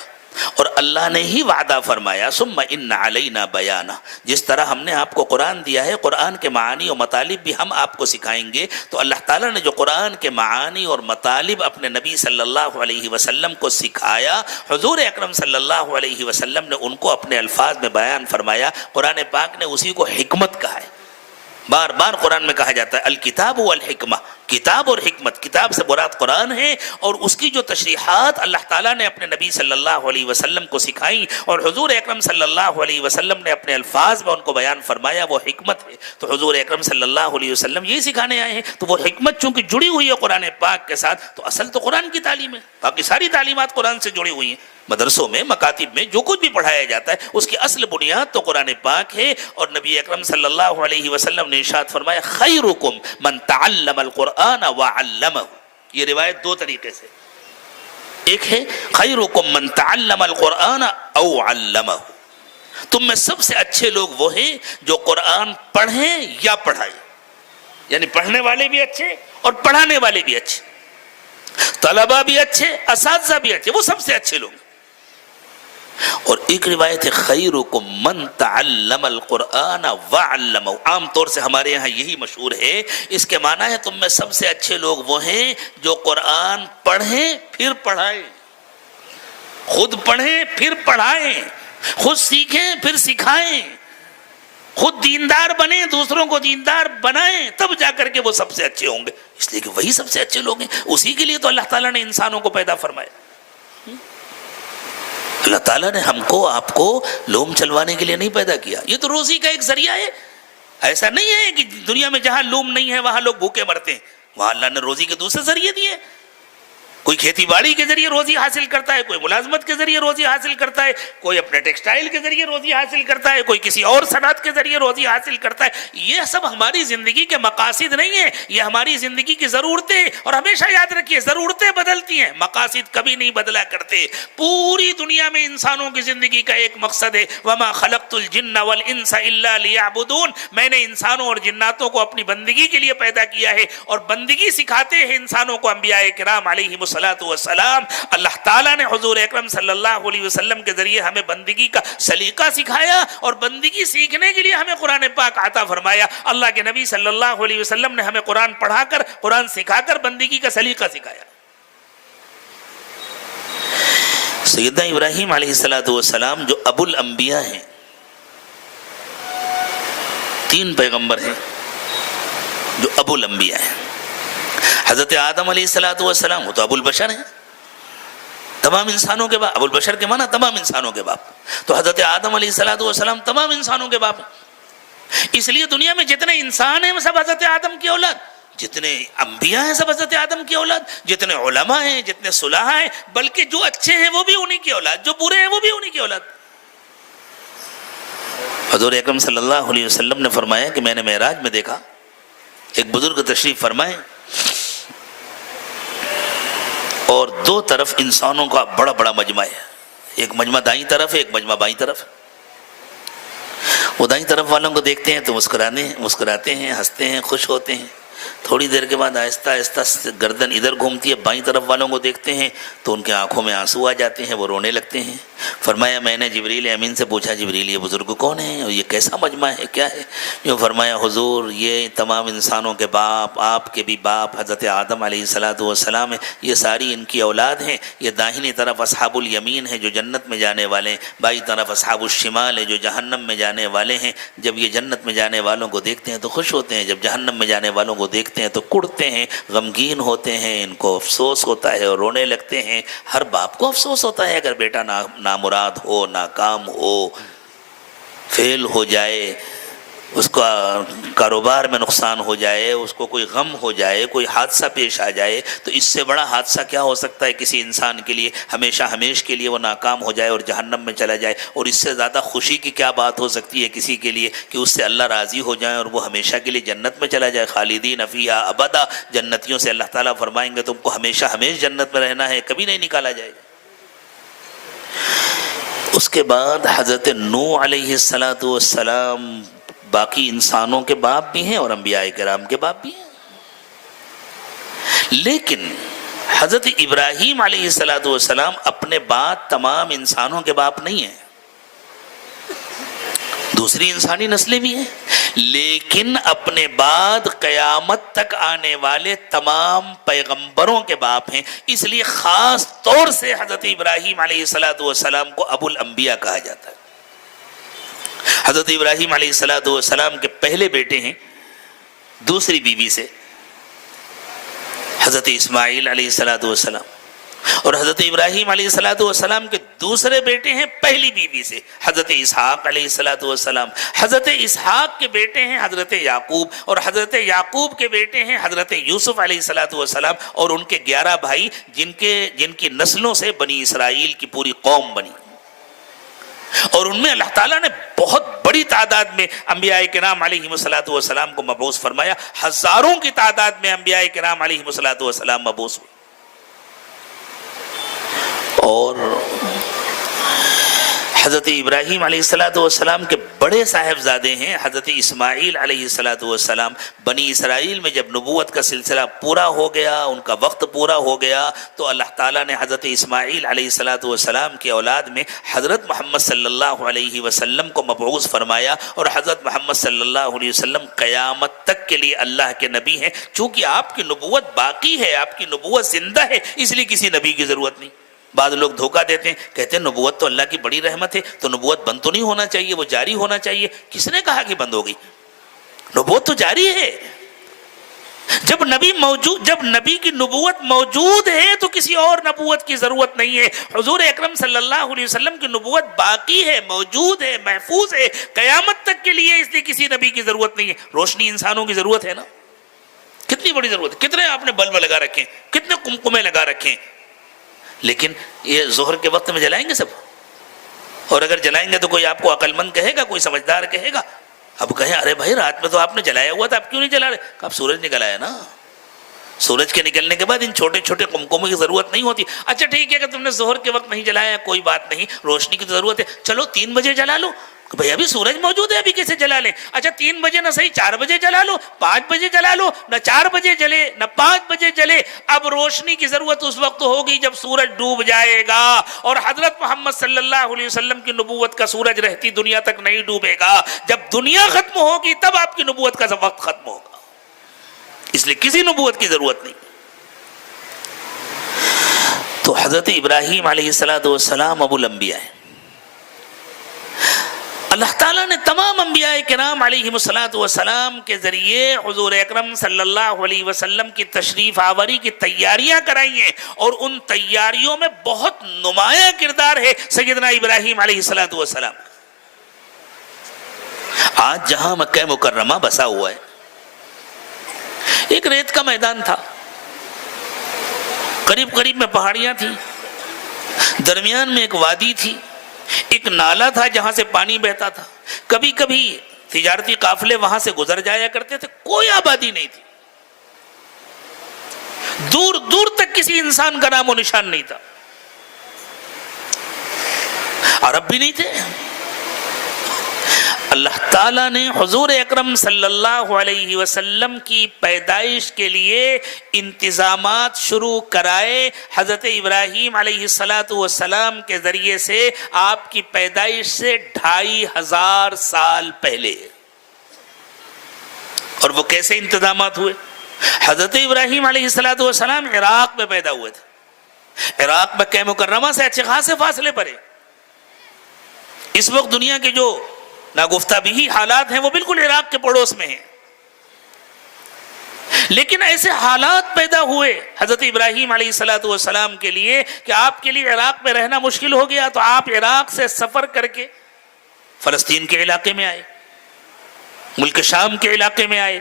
اور اللہ نے ہی وعدہ فرمایا ثم ان علینا بیانہ. جس طرح ہم نے آپ کو قرآن دیا ہے، قرآن کے معانی و مطالب بھی ہم آپ کو سکھائیں گے. تو اللہ تعالیٰ نے جو قرآن کے معانی اور مطالب اپنے نبی صلی اللہ علیہ وسلم کو سکھایا، حضور اکرم صلی اللہ علیہ وسلم نے ان کو اپنے الفاظ میں بیان فرمایا. قرآن پاک نے اسی کو حکمت کہا ہے. بار بار قرآن میں کہا جاتا ہے الکتاب والحکمہ، کتاب اور حکمت. کتاب سے مراد قرآن ہے اور اس کی جو تشریحات اللہ تعالیٰ نے اپنے نبی صلی اللہ علیہ وسلم کو سکھائیں اور حضور اکرم صلی اللہ علیہ وسلم نے اپنے الفاظ میں ان کو بیان فرمایا، وہ حکمت ہے. تو حضور اکرم صلی اللہ علیہ وسلم یہی سکھانے آئے ہیں. تو وہ حکمت چونکہ جڑی ہوئی ہے قرآن پاک کے ساتھ، تو اصل تو قرآن کی تعلیم ہے. باقی ساری تعلیمات قرآن سے جڑی ہوئی ہیں. مدرسوں میں، مکاتب میں جو کچھ بھی پڑھایا جاتا ہے اس کی اصل بنیاد تو قرآن پاک ہے. اور نبی اکرم صلی اللہ علیہ وسلم نے ارشاد فرمایا خیرکم من تعلم القرآن وعلمہ. یہ روایت 2 طریقے سے، ایک ہے خیرکم من تعلم القرآن او علمہ. تم میں سب سے اچھے لوگ وہ ہیں جو قرآن پڑھیں یا پڑھائیں، یعنی پڑھنے والے بھی اچھے اور پڑھانے والے بھی اچھے، طلبہ بھی اچھے، اساتذہ بھی اچھے، وہ سب سے اچھے لوگ. اور ایک روایت ہے خیرکم من تعلم القرآن وعلمہ. عام طور سے ہمارے یہاں یہی مشہور ہے. اس کے معنی ہے تم میں سب سے اچھے لوگ وہ ہیں جو قرآن پڑھیں پھر پڑھائیں. خود پڑھیں پھر پڑھائیں، خود سیکھیں پھر سکھائیں، خود دیندار بنیں دوسروں کو دیندار بنائیں، تب جا کر کے وہ سب سے اچھے ہوں گے، اس لیے کہ وہی سب سے اچھے لوگ ہیں، اسی کے لیے تو اللہ تعالیٰ نے انسانوں کو پیدا فرمایا۔ اللہ تعالیٰ نے ہم کو آپ کو لوم چلوانے کے لیے نہیں پیدا کیا، یہ تو روزی کا ایک ذریعہ ہے۔ ایسا نہیں ہے کہ دنیا میں جہاں لوم نہیں ہے وہاں لوگ بھوکے مرتے ہیں، وہاں اللہ نے روزی کے دوسرے ذریعے دیے، کوئی کھیتی باڑی کے ذریعے روزی حاصل کرتا ہے، کوئی ملازمت کے ذریعے روزی حاصل کرتا ہے، کوئی اپنے ٹیکسٹائل کے ذریعے روزی حاصل کرتا ہے، کوئی کسی اور صنعت کے ذریعے روزی حاصل کرتا ہے۔ یہ سب ہماری زندگی کے مقاصد نہیں ہیں، یہ ہماری زندگی کی ضرورتیں، اور ہمیشہ یاد رکھیے ضرورتیں بدلتی ہیں، مقاصد کبھی نہیں بدلا کرتے۔ پوری دنیا میں انسانوں کی زندگی کا ایک مقصد ہے، وَمَا خَلَقْتُ الْجِنَّ وَالْإِنسَ إِلَّا لِيَعْبُدُونَ، میں نے انسانوں اور جناتوں کو اپنی بندگی کے لیے پیدا کیا ہے، اور بندگی سکھاتے ہیں انسانوں کو انبیاء کرام علیہ الصلوۃ والسلام۔ اللہ تعالیٰ نے حضور اکرم صلی اللہ علیہ وسلم کے ذریعے ہمیں بندگی کا سلیقہ سکھایا، اور بندگی سیکھنے کے لیے ہمیں قرآن پاک عطا فرمایا۔ اللہ کے نبی صلی اللہ علیہ وسلم نے ہمیں قرآن پڑھا کر، قرآن سکھا کر بندگی کا سلیقہ سکھایا۔ سیدنا ابراہیم علیہ السلام جو ابو الانبیاء ہیں، 3 پیغمبر ہیں جو ابو الانبیاء ہیں۔ حضرت آدم علیہ السلام وہ تو ابو البشر ہیں، تمام انسانوں کے باپ، ابو البشر کے معنی تمام انسانوں کے باپ، تو حضرت آدم علیہ السلام تمام انسانوں کے باپ ہیں۔ اس لیے دنیا میں جتنے انسان ہیں وہ سب حضرت آدم کی اولاد، جتنے انبیاء ہیں سب حضرت آدم کی اولاد، جتنے علماء ہیں، جتنے صلحاء ہیں، بلکہ جو اچھے ہیں وہ بھی انہی کی اولاد، جو برے ہیں وہ بھی انہی کی اولاد۔ حضور اکرم صلی اللہ علیہ وسلم نے فرمایا کہ میں نے معراج میں دیکھا ایک بزرگ تشریف فرمائے، اور 2 طرف انسانوں کا بڑا بڑا مجمع ہے، ایک مجمع دائیں طرف ہے، ایک مجمع بائیں طرف۔ وہ دائیں طرف والوں کو دیکھتے ہیں تو مسکراتے ہیں، ہنستے ہیں، خوش ہوتے ہیں، تھوڑی دیر کے بعد آہستہ آہستہ گردن ادھر گھومتی ہے، بائیں طرف والوں کو دیکھتے ہیں تو ان کے آنکھوں میں آنسو آ جاتے ہیں، وہ رونے لگتے ہیں۔ فرمایا میں نے جبریل امین سے پوچھا، جبریل یہ بزرگ کون ہیں اور یہ کیسا مجمع ہے، کیا ہے؟ جو فرمایا حضور یہ تمام انسانوں کے باپ، آپ کے بھی باپ حضرت آدم علیہ السلام ہیں، یہ ساری ان کی اولاد ہیں۔ یہ داہنی طرف اصحاب الیمین ہیں جو جنت میں جانے والے ہیں، بائیں طرف اصحاب الشمال ہیں جو جہنم میں جانے والے ہیں۔ جب یہ جنت میں جانے والوں کو دیکھتے ہیں تو خوش ہوتے ہیں، جب جہنم میں جانے والوں کو دیکھتے ہیں تو کڑتے ہیں، غمگین ہوتے ہیں، ان کو افسوس ہوتا ہے اور رونے لگتے ہیں۔ ہر باپ کو افسوس ہوتا ہے اگر بیٹا نامراد ہو، ناکام ہو، فیل ہو جائے، اس کا کاروبار میں نقصان ہو جائے، اس کو کوئی غم ہو جائے، کوئی حادثہ پیش آ جائے، تو اس سے بڑا حادثہ کیا ہو سکتا ہے کسی انسان کے لیے؟ ہمیشہ کے لیے وہ ناکام ہو جائے اور جہنم میں چلا جائے، اور اس سے زیادہ خوشی کی کیا بات ہو سکتی ہے کسی کے لیے کہ اس سے اللہ راضی ہو جائے اور وہ ہمیشہ کے لیے جنت میں چلا جائے، خالدین فیہا ابدا۔ جنتیوں سے اللہ تعالیٰ فرمائیں گے تم کو ہمیشہ جنت میں رہنا ہے، کبھی نہیں نکالا جائے گا۔ اس کے بعد حضرت نوح علیہ السلام باقی انسانوں کے باپ بھی ہیں اور انبیاء کرام کے باپ بھی ہیں، لیکن حضرت ابراہیم علیہ السلام اپنے بعد تمام انسانوں کے باپ نہیں ہیں، دوسری انسانی نسلیں بھی ہیں، لیکن اپنے بعد قیامت تک آنے والے تمام پیغمبروں کے باپ ہیں۔ اس لیے خاص طور سے حضرت ابراہیم علیہ السلام کو ابو الانبیاء کہا جاتا ہے۔ حضرت ابراہیم علیہ السلام کے پہلے بیٹے ہیں دوسری بیوی سے حضرت اسماعیل علیہ السلام، اور حضرت ابراہیم علیہ السلام کے دوسرے بیٹے ہیں پہلی بیوی سے حضرت اسحاق علیہ السلام۔ حضرت اسحاق کے بیٹے ہیں حضرت یعقوب، اور حضرت یعقوب کے بیٹے ہیں حضرت یوسف علیہ السلام، اور ان کے 11 بھائی جن کی نسلوں سے بنی اسرائیل کی پوری قوم بنی، اور ان میں اللہ تعالیٰ نے بہت بڑی تعداد میں انبیاء کرام علیہ السلام کو مبعوث فرمایا، ہزاروں کی تعداد میں انبیاء کرام علیہ السلام مبعوث ہوئے۔ اور حضرت ابراہیم علیہ السلام کے بڑے صاحبزادے ہیں حضرت اسماعیل علیہ السلام۔ بنی اسرائیل میں جب نبوت کا سلسلہ پورا ہو گیا، ان کا وقت پورا ہو گیا، تو اللہ تعالیٰ نے حضرت اسماعیل علیہ السلام کی اولاد میں حضرت محمد صلی اللہ علیہ وسلم کو مبعوث فرمایا، اور حضرت محمد صلی اللہ علیہ وسلم قیامت تک کے لیے اللہ کے نبی ہیں۔ چونکہ آپ کی نبوت باقی ہے، آپ کی نبوت زندہ ہے، اس لیے کسی نبی کی ضرورت نہیں۔ بعض لوگ دھوکہ دیتے ہیں، کہتے ہیں نبوت تو اللہ کی بڑی رحمت ہے، تو نبوت بند تو نہیں ہونا چاہیے، وہ جاری ہونا چاہیے۔ کس نے کہا کہ بند ہو گئی؟ نبوت تو جاری ہے۔ جب نبی کی نبوت موجود ہے تو کسی اور نبوت کی ضرورت نہیں ہے۔ حضور اکرم صلی اللہ علیہ وسلم کی نبوت باقی ہے، موجود ہے، محفوظ ہے قیامت تک کے لیے، اس لیے کسی نبی کی ضرورت نہیں ہے۔ روشنی انسانوں کی ضرورت ہے نا، کتنی بڑی ضرورت ہے، کتنے آپ نے بلب لگا رکھے ہیں، کتنے قمقمے لگا رکھے ہیں، لیکن یہ ظہر کے وقت میں جلائیں گے سب؟ اور اگر جلائیں گے تو کوئی آپ کو عقل مند کہے گا، کوئی سمجھدار کہے گا؟ اب کہیں ارے بھائی رات میں تو آپ نے جلایا ہوا تھا، آپ کیوں نہیں جلا رہے؟ کہ اب سورج نکل آیا نا، سورج کے نکلنے کے بعد ان چھوٹے چھوٹے قمقموں کی ضرورت نہیں ہوتی۔ اچھا ٹھیک ہے کہ تم نے ظہر کے وقت نہیں جلایا، کوئی بات نہیں، روشنی کی تو ضرورت ہے، چلو 3 بجے جلا لو۔ بھئی ابھی سورج موجود ہے، ابھی کیسے جلا لیں؟ اچھا 3 بجے نہ صحیح 4 بجے جلا لو، 5 بجے جلا لو، نہ 4 بجے جلے نہ 5 بجے جلے۔ اب روشنی کی ضرورت اس وقت ہوگی جب سورج ڈوب جائے گا، اور حضرت محمد صلی اللہ علیہ وسلم کی نبوت کا سورج رہتی دنیا تک نہیں ڈوبے گا۔ جب دنیا ختم ہوگی تب آپ کی نبوت کا وقت ختم ہوگا، اس لیے کسی نبوت کی ضرورت نہیں۔ تو حضرت ابراہیم علیہ السلام ابو الانبیاء ہے۔ اللہ تعالیٰ نے تمام انبیاء کرام علیہم السلام کے ذریعے حضور اکرم صلی اللہ علیہ وسلم کی تشریف آوری کی تیاریاں کرائی ہیں، اور ان تیاریوں میں بہت نمایاں کردار ہے سیدنا ابراہیم علیہ السلام۔ آج جہاں مکہ مکرمہ بسا ہوا ہے، ایک ریت کا میدان تھا، قریب قریب میں پہاڑیاں تھیں، درمیان میں ایک وادی تھی، ایک نالا تھا جہاں سے پانی بہتا تھا، کبھی کبھی تجارتی قافلے وہاں سے گزر جایا کرتے تھے، کوئی آبادی نہیں تھی، دور دور تک کسی انسان کا نام و نشان نہیں تھا، عرب بھی نہیں تھے۔ اللہ تعالیٰ نے حضور اکرم صلی اللہ علیہ وسلم کی پیدائش کے لیے انتظامات شروع کرائے۔ حضرت ابراہیم علیہ السلام کے ذریعے سے آپ کی پیدائش سے 2500 سال پہلے۔ اور وہ کیسے انتظامات ہوئے؟ حضرت ابراہیم علیہ السلام عراق میں پیدا ہوئے تھے، عراق مکہ مکرمہ سے اچھے خاصے فاصلے پر ہے۔ اس وقت دنیا کے جو ناگفتہ بھی حالات ہیں وہ بالکل عراق کے پڑوس میں ہیں، لیکن ایسے حالات پیدا ہوئے حضرت ابراہیم علیہ السلام کے لیے کہ آپ کے لیے عراق میں رہنا مشکل ہو گیا، تو آپ عراق سے سفر کر کے فلسطین کے علاقے میں آئے، ملک شام کے علاقے میں آئے،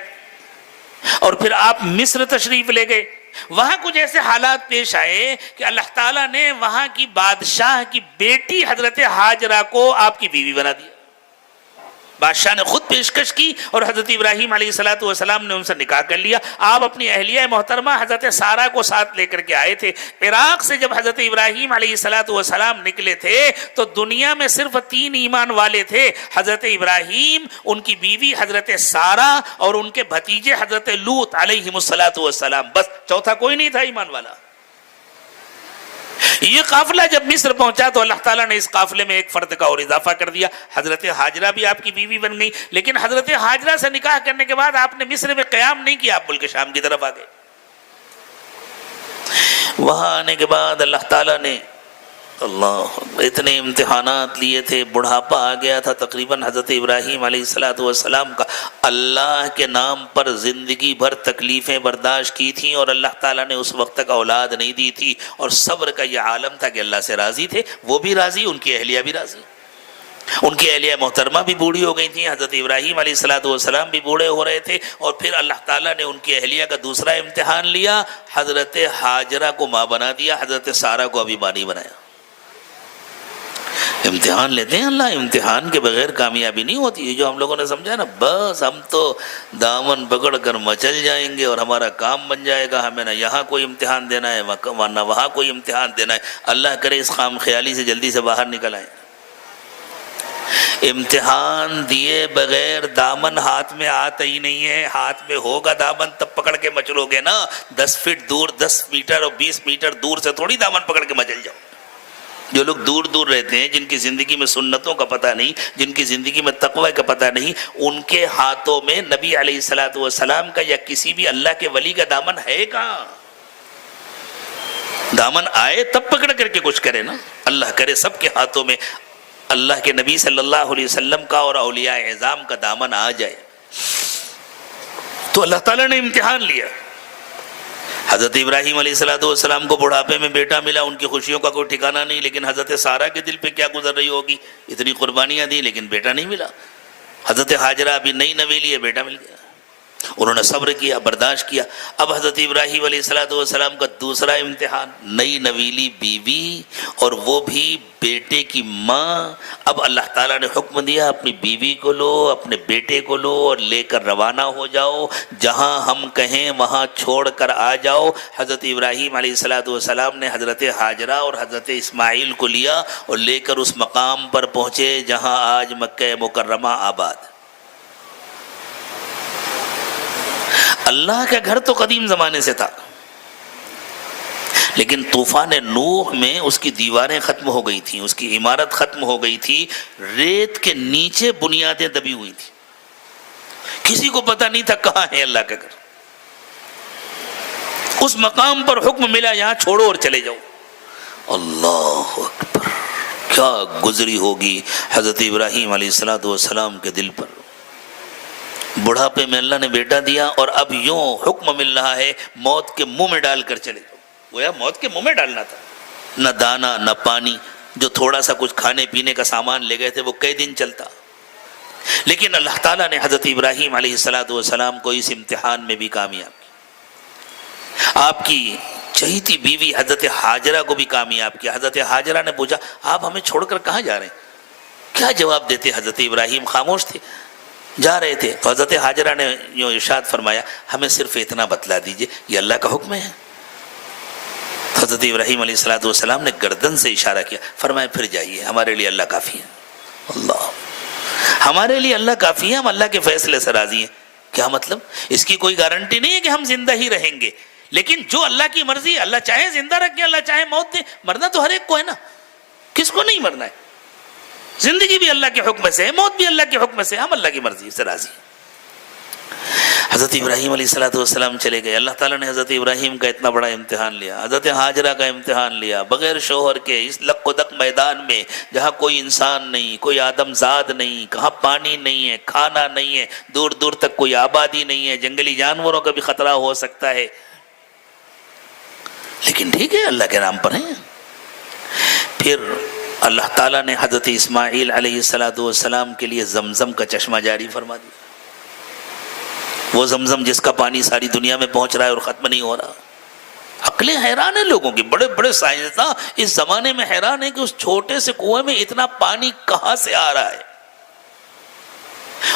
اور پھر آپ مصر تشریف لے گئے۔ وہاں کچھ ایسے حالات پیش آئے کہ اللہ تعالیٰ نے وہاں کی بادشاہ کی بیٹی حضرت ہاجرہ کو آپ کی بیوی بنا دیا۔ بادشاہ نے خود پیشکش کی اور حضرت ابراہیم علیہ السلام نے ان سے نکاح کر لیا۔ آپ اپنی اہلیہ محترمہ حضرت سارہ کو ساتھ لے کر کے آئے تھے۔ عراق سے جب حضرت ابراہیم علیہ السلام نکلے تھے تو دنیا میں صرف 3 ایمان والے تھے، حضرت ابراہیم، ان کی بیوی حضرت سارہ، اور ان کے بھتیجے حضرت لوط علیہ السلام، بس چوتھا کوئی نہیں تھا ایمان والا۔ یہ قافلہ جب مصر پہنچا تو اللہ تعالیٰ نے اس قافلے میں ایک فرد کا اور اضافہ کر دیا، حضرت ہاجرہ بھی آپ کی بیوی بن گئی۔ لیکن حضرت ہاجرہ سے نکاح کرنے کے بعد آپ نے مصر میں قیام نہیں کیا، آپ ملک شام کی طرف آ گئے۔ وہاں آنے کے بعد اللہ تعالیٰ نے اتنے امتحانات لیے تھے، بڑھاپا آ گیا تھا تقریباً حضرت ابراہیم علیہ السلام کا، اللہ کے نام پر زندگی بھر تکلیفیں برداشت کی تھیں، اور اللہ تعالیٰ نے اس وقت تک اولاد نہیں دی تھی، اور صبر کا یہ عالم تھا کہ اللہ سے راضی تھے، وہ بھی راضی، ان کی اہلیہ بھی راضی۔ ان کی اہلیہ محترمہ بھی بوڑھی ہو گئی تھیں، حضرت ابراہیم علیہ السلام بھی بوڑھے ہو رہے تھے، اور پھر اللہ تعالیٰ نے ان کی اہلیہ کا دوسرا امتحان لیا، حضرت ہاجرہ کو ماں بنا دیا، حضرت سارہ کو ابھی ماں نہیں بنایا۔ امتحان لیتے ہیں اللہ، امتحان کے بغیر کامیابی نہیں ہوتی۔ یہ جو ہم لوگوں نے سمجھا نا، بس ہم تو دامن پکڑ کر مچل جائیں گے اور ہمارا کام بن جائے گا، ہمیں نہ یہاں کوئی امتحان دینا ہے نہ وہاں کوئی امتحان دینا ہے۔ اللہ کرے اس خام خیالی سے جلدی سے باہر نکل آئیں۔ امتحان دیے بغیر دامن ہاتھ میں آتا ہی نہیں ہے، ہاتھ میں ہوگا دامن تب پکڑ کے مچلو گے نا۔ 10 فٹ دور، 10 میٹر اور 20 میٹر دور سے تھوڑی دامن پکڑ کے مچل جاؤ۔ جو لوگ دور دور رہتے ہیں، جن کی زندگی میں سنتوں کا پتہ نہیں، جن کی زندگی میں تقوی کا پتہ نہیں، ان کے ہاتھوں میں نبی علیہ السلام کا یا کسی بھی اللہ کے ولی کا دامن ہے کہاں؟ دامن آئے تب پکڑ کر کے کچھ کرے نا. اللہ کرے سب کے ہاتھوں میں اللہ کے نبی صلی اللہ علیہ وسلم کا اور اولیاء اعظام کا دامن آ جائے. تو اللہ تعالیٰ نے امتحان لیا. حضرت ابراہیم علیہ السلام کو بڑھاپے میں بیٹا ملا, ان کی خوشیوں کا کوئی ٹھکانہ نہیں, لیکن حضرت سارہ کے دل پہ کیا گزر رہی ہوگی, اتنی قربانیاں دی لیکن بیٹا نہیں ملا. حضرت حاجرہ ابھی نئی نویلی ہے, بیٹا مل گیا. انہوں نے صبر کیا, برداشت کیا. اب حضرت ابراہیم علیہ السلام کا دوسرا امتحان, نئی نویلی بیوی اور وہ بھی بیٹے کی ماں. اب اللہ تعالیٰ نے حکم دیا اپنی بیوی کو لو, اپنے بیٹے کو لو اور لے کر روانہ ہو جاؤ, جہاں ہم کہیں وہاں چھوڑ کر آ جاؤ. حضرت ابراہیم علیہ السلام نے حضرت حاجرہ اور حضرت اسماعیل کو لیا اور لے کر اس مقام پر پہنچے جہاں آج مکہ مکرمہ آباد. اللہ کا گھر تو قدیم زمانے سے تھا, لیکن طوفان نوح میں اس کی دیواریں ختم ہو گئی تھیں, اس کی عمارت ختم ہو گئی تھی, ریت کے نیچے بنیادیں دبی ہوئی تھیں, کسی کو پتہ نہیں تھا کہاں ہے اللہ کا گھر. اس مقام پر حکم ملا یہاں چھوڑو اور چلے جاؤ. اللہ اکبر, کیا گزری ہوگی حضرت ابراہیم علیہ السلام کے دل پر. بڑھاپے میں اللہ نے بیٹا دیا اور اب یوں حکم مل رہا ہے موت کے منہ میں ڈال کر چلے جاؤ. گویا موت کے منہ میں ڈالنا تھا. نہ دانا نہ پانی, جو تھوڑا سا کچھ کھانے پینے کا سامان لے گئے تھے وہ کئی دن چلتا. لیکن اللہ تعالیٰ نے حضرت ابراہیم علیہ السلام کو اس امتحان میں بھی کامیاب کیا. آپ کی چہیتی بیوی حضرت حاجرہ کو بھی کامیاب کیا. حضرت حاجرہ نے پوچھا آپ ہمیں چھوڑ کر کہاں جا رہے ہیں, کیا جواب دیتے حضرت ابراہیم خاموش تھے. جا رہے تھے تو حضرت حاجرہ نے یوں ارشاد فرمایا ہمیں صرف اتنا بتلا دیجئے, یہ اللہ کا حکم ہے. حضرت ابراہیم علیہ السلام نے گردن سے اشارہ کیا, فرمایا پھر جائیے, ہمارے لیے اللہ کافی ہے. اللہ, ہمارے لیے اللہ کافی ہے, ہم اللہ کے فیصلے سے راضی ہیں. کیا مطلب؟ اس کی کوئی گارنٹی نہیں ہے کہ ہم زندہ ہی رہیں گے, لیکن جو اللہ کی مرضی ہے, اللہ چاہے زندہ رکھے, اللہ چاہے موت دے. مرنا تو ہر ایک کو ہے نا, کس کو نہیں مرنا ہے. زندگی بھی اللہ کے حکم سے ہے, موت بھی اللہ کے حکم سے, ہم اللہ کی مرضی سے راضی ہیں. حضرت ابراہیم علیہ السلام چلے گئے. اللہ تعالیٰ نے حضرت ابراہیم کا اتنا بڑا امتحان لیا, حضرت حاجرہ کا امتحان لیا, بغیر شوہر کے اس لق و دق میدان میں جہاں کوئی انسان نہیں, کوئی آدم زاد نہیں, کہاں پانی نہیں ہے, کھانا نہیں ہے, دور دور تک کوئی آبادی نہیں ہے, جنگلی جانوروں کا بھی خطرہ ہو سکتا ہے. لیکن ٹھیک ہے, اللہ کے نام پر ہیں. پھر اللہ تعالیٰ نے حضرت اسماعیل علیہ السلام کے لیے زمزم کا چشمہ جاری فرما دیا. وہ زمزم جس کا پانی ساری دنیا میں پہنچ رہا ہے اور ختم نہیں ہو رہا. عقلیں حیران ہیں لوگوں کی, بڑے بڑے سائنسداں اس زمانے میں حیران ہیں کہ اس چھوٹے سے کنویں میں اتنا پانی کہاں سے آ رہا ہے,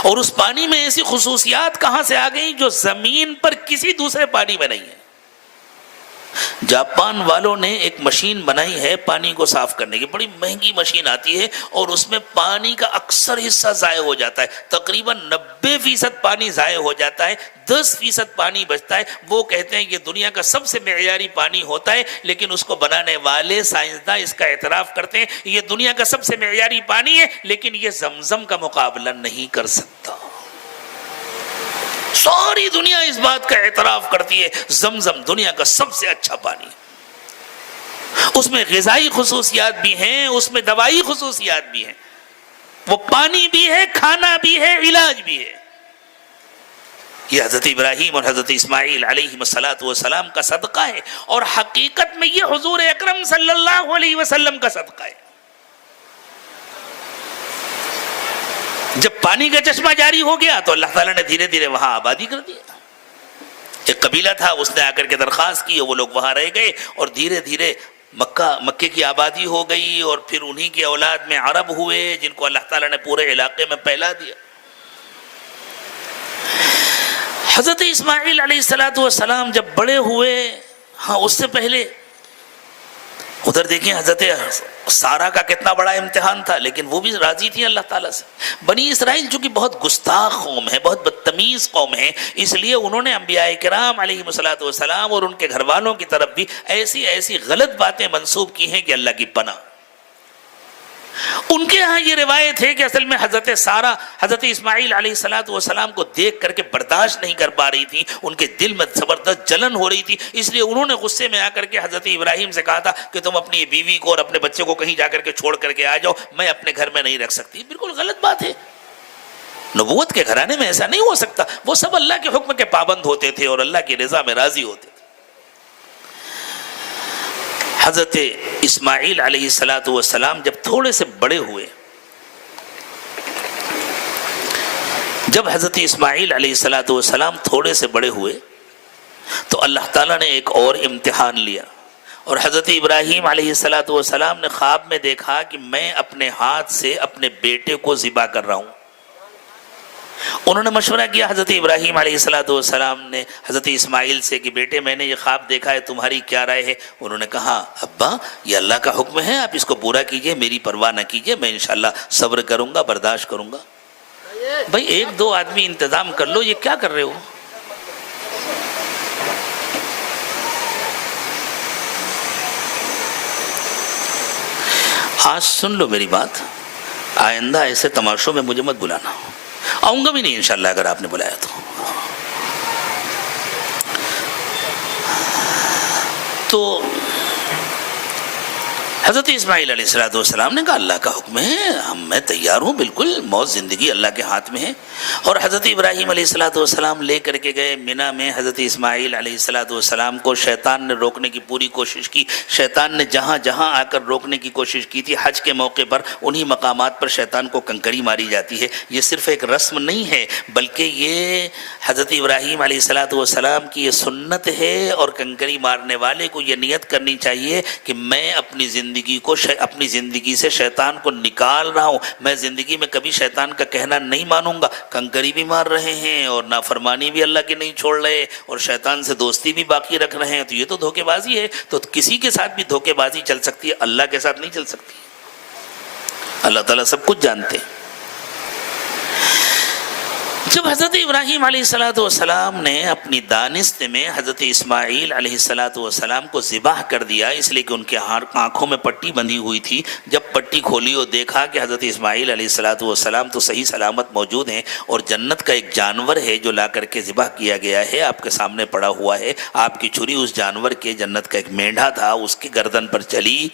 اور اس پانی میں ایسی خصوصیات کہاں سے آ گئی جو زمین پر کسی دوسرے پانی میں نہیں ہے. جاپان والوں نے ایک مشین بنائی ہے پانی کو صاف کرنے کی, بڑی مہنگی مشین آتی ہے, اور اس میں پانی کا اکثر حصہ ضائع ہو جاتا ہے, تقریباً 90% پانی ضائع ہو جاتا ہے, 10% پانی بچتا ہے. وہ کہتے ہیں یہ دنیا کا سب سے معیاری پانی ہوتا ہے, لیکن اس کو بنانے والے سائنسداں اس کا اعتراف کرتے ہیں یہ دنیا کا سب سے معیاری پانی ہے, لیکن یہ زمزم کا مقابلہ نہیں کر سکتا. ساری دنیا اس بات کا اعتراف کرتی ہے زمزم دنیا کا سب سے اچھا پانی. اس میں غذائی خصوصیات بھی ہیں, اس میں دوائی خصوصیات بھی ہیں, وہ پانی بھی ہے, کھانا بھی ہے, علاج بھی ہے. یہ حضرت ابراہیم اور حضرت اسماعیل علیہ السلام کا صدقہ ہے, اور حقیقت میں یہ حضور اکرم صلی اللہ علیہ وسلم کا صدقہ ہے. جب پانی کا چشمہ جاری ہو گیا تو اللہ تعالیٰ نے دھیرے دھیرے وہاں آبادی کر دیا. ایک قبیلہ تھا, اس نے آ کر کے درخواست کی, وہ لوگ وہاں رہ گئے, اور دھیرے دھیرے مکے کی آبادی ہو گئی, اور پھر انہی کی اولاد میں عرب ہوئے جن کو اللہ تعالیٰ نے پورے علاقے میں پھیلا دیا. حضرت اسماعیل علیہ السلام جب بڑے ہوئے, ہاں اس سے پہلے ادھر دیکھیں حضرت سارہ کا کتنا بڑا امتحان تھا, لیکن وہ بھی راضی تھی اللہ تعالیٰ سے. بنی اسرائیل چونکہ بہت گستاخ قوم ہے, بہت بدتمیز قوم ہے, اس لیے انہوں نے انبیاء کرام علیہ السلام اور ان کے گھر والوں کی طرف بھی ایسی ایسی غلط باتیں منسوب کی ہیں کہ اللہ کی پناہ. ان کے ہاں یہ روایت ہے کہ اصل میں حضرت سارہ حضرت اسماعیل علیہ السلام کو دیکھ کر کے برداشت نہیں کر پا رہی تھی، ان کے دل میں زبردست جلن ہو رہی تھی، اس لیے انہوں نے غصے میں آ کر کے حضرت ابراہیم سے کہا تھا کہ تم اپنی بیوی کو اور اپنے بچے کو کہیں جا کر کے چھوڑ کر کے آ جاؤ، میں اپنے گھر میں نہیں رکھ سکتی۔ بالکل غلط بات ہے، نبوت کے گھرانے میں ایسا نہیں ہو سکتا، وہ سب اللہ کے حکم کے پابند ہوتے تھے اور اللہ کی رضا میں راضی ہوتے تھے۔ حضرت اسماعیل علیہ السلام جب تھوڑے سے بڑے ہوئے، جب حضرت اسماعیل علیہ السلام تھوڑے سے بڑے ہوئے تو اللہ تعالیٰ نے ایک اور امتحان لیا، اور حضرت ابراہیم علیہ السلام نے خواب میں دیکھا کہ میں اپنے ہاتھ سے اپنے بیٹے کو ذبح کر رہا ہوں۔ انہوں نے مشورہ کیا حضرت ابراہیم علیہ السلام نے حضرت اسماعیل سے کہ بیٹے میں نے یہ خواب دیکھا ہے، تمہاری کیا رائے ہے؟ انہوں نے کہا ابا یہ اللہ کا حکم ہے، آپ اس کو پورا کیجئے، میری پرواہ نہ کیجئے، میں انشاءاللہ صبر کروں گا، برداشت کروں گا۔ بھائی ایک دو آدمی انتظام کر لو، یہ کیا کر رہے ہو؟ آج سن لو میری بات، آئندہ ایسے تماشوں میں مجھے مت بلانا، آؤں گا بھی نہیں انشاءاللہ اگر آپ نے بلایا تو حضرت اسماعیل علیہ السلام نے کہا اللہ کا حکم ہے، میں تیار ہوں، بالکل، موت زندگی اللہ کے ہاتھ میں ہے۔ اور حضرت ابراہیم علیہ السلام لے کر کے گئے مینا میں۔ حضرت اسماعیل علیہ السلام کو شیطان نے روکنے کی پوری کوشش کی، شیطان نے جہاں جہاں آ کر روکنے کی کوشش کی تھی، حج کے موقع پر انہی مقامات پر شیطان کو کنکری ماری جاتی ہے۔ یہ صرف ایک رسم نہیں ہے بلکہ یہ حضرت ابراہیم علیہ السلام کی یہ سنت ہے، اور کنکری مارنے والے کو یہ نیت کرنی چاہیے کہ میں اپنی اپنی زندگی سے شیطان کو نکال رہا ہوں، میں زندگی میں کبھی شیطان کا کہنا نہیں مانوں گا۔ کنکری بھی مار رہے ہیں اور نافرمانی بھی اللہ کی نہیں چھوڑ رہے اور شیطان سے دوستی بھی باقی رکھ رہے ہیں، تو یہ تو دھوکے بازی ہے۔ تو کسی کے ساتھ بھی دھوکے بازی چل سکتی ہے، اللہ کے ساتھ نہیں چل سکتی۔ اللہ تعالیٰ سب کچھ جانتے ہیں۔ جب حضرت ابراہیم علیہ السلام نے اپنی دانست میں حضرت اسماعیل علیہ السلام کو ذبح کر دیا، اس لیے کہ ان کے آنکھوں میں پٹی بندھی ہوئی تھی، جب پٹی کھولی اور دیکھا کہ حضرت اسماعیل علیہ السلام تو صحیح سلامت موجود ہیں، اور جنت کا ایک جانور ہے جو لا کر کے ذبح کیا گیا ہے آپ کے سامنے پڑا ہوا ہے، آپ کی چھری اس جانور کے، جنت کا ایک مینڈھا تھا، اس کی گردن پر چلی،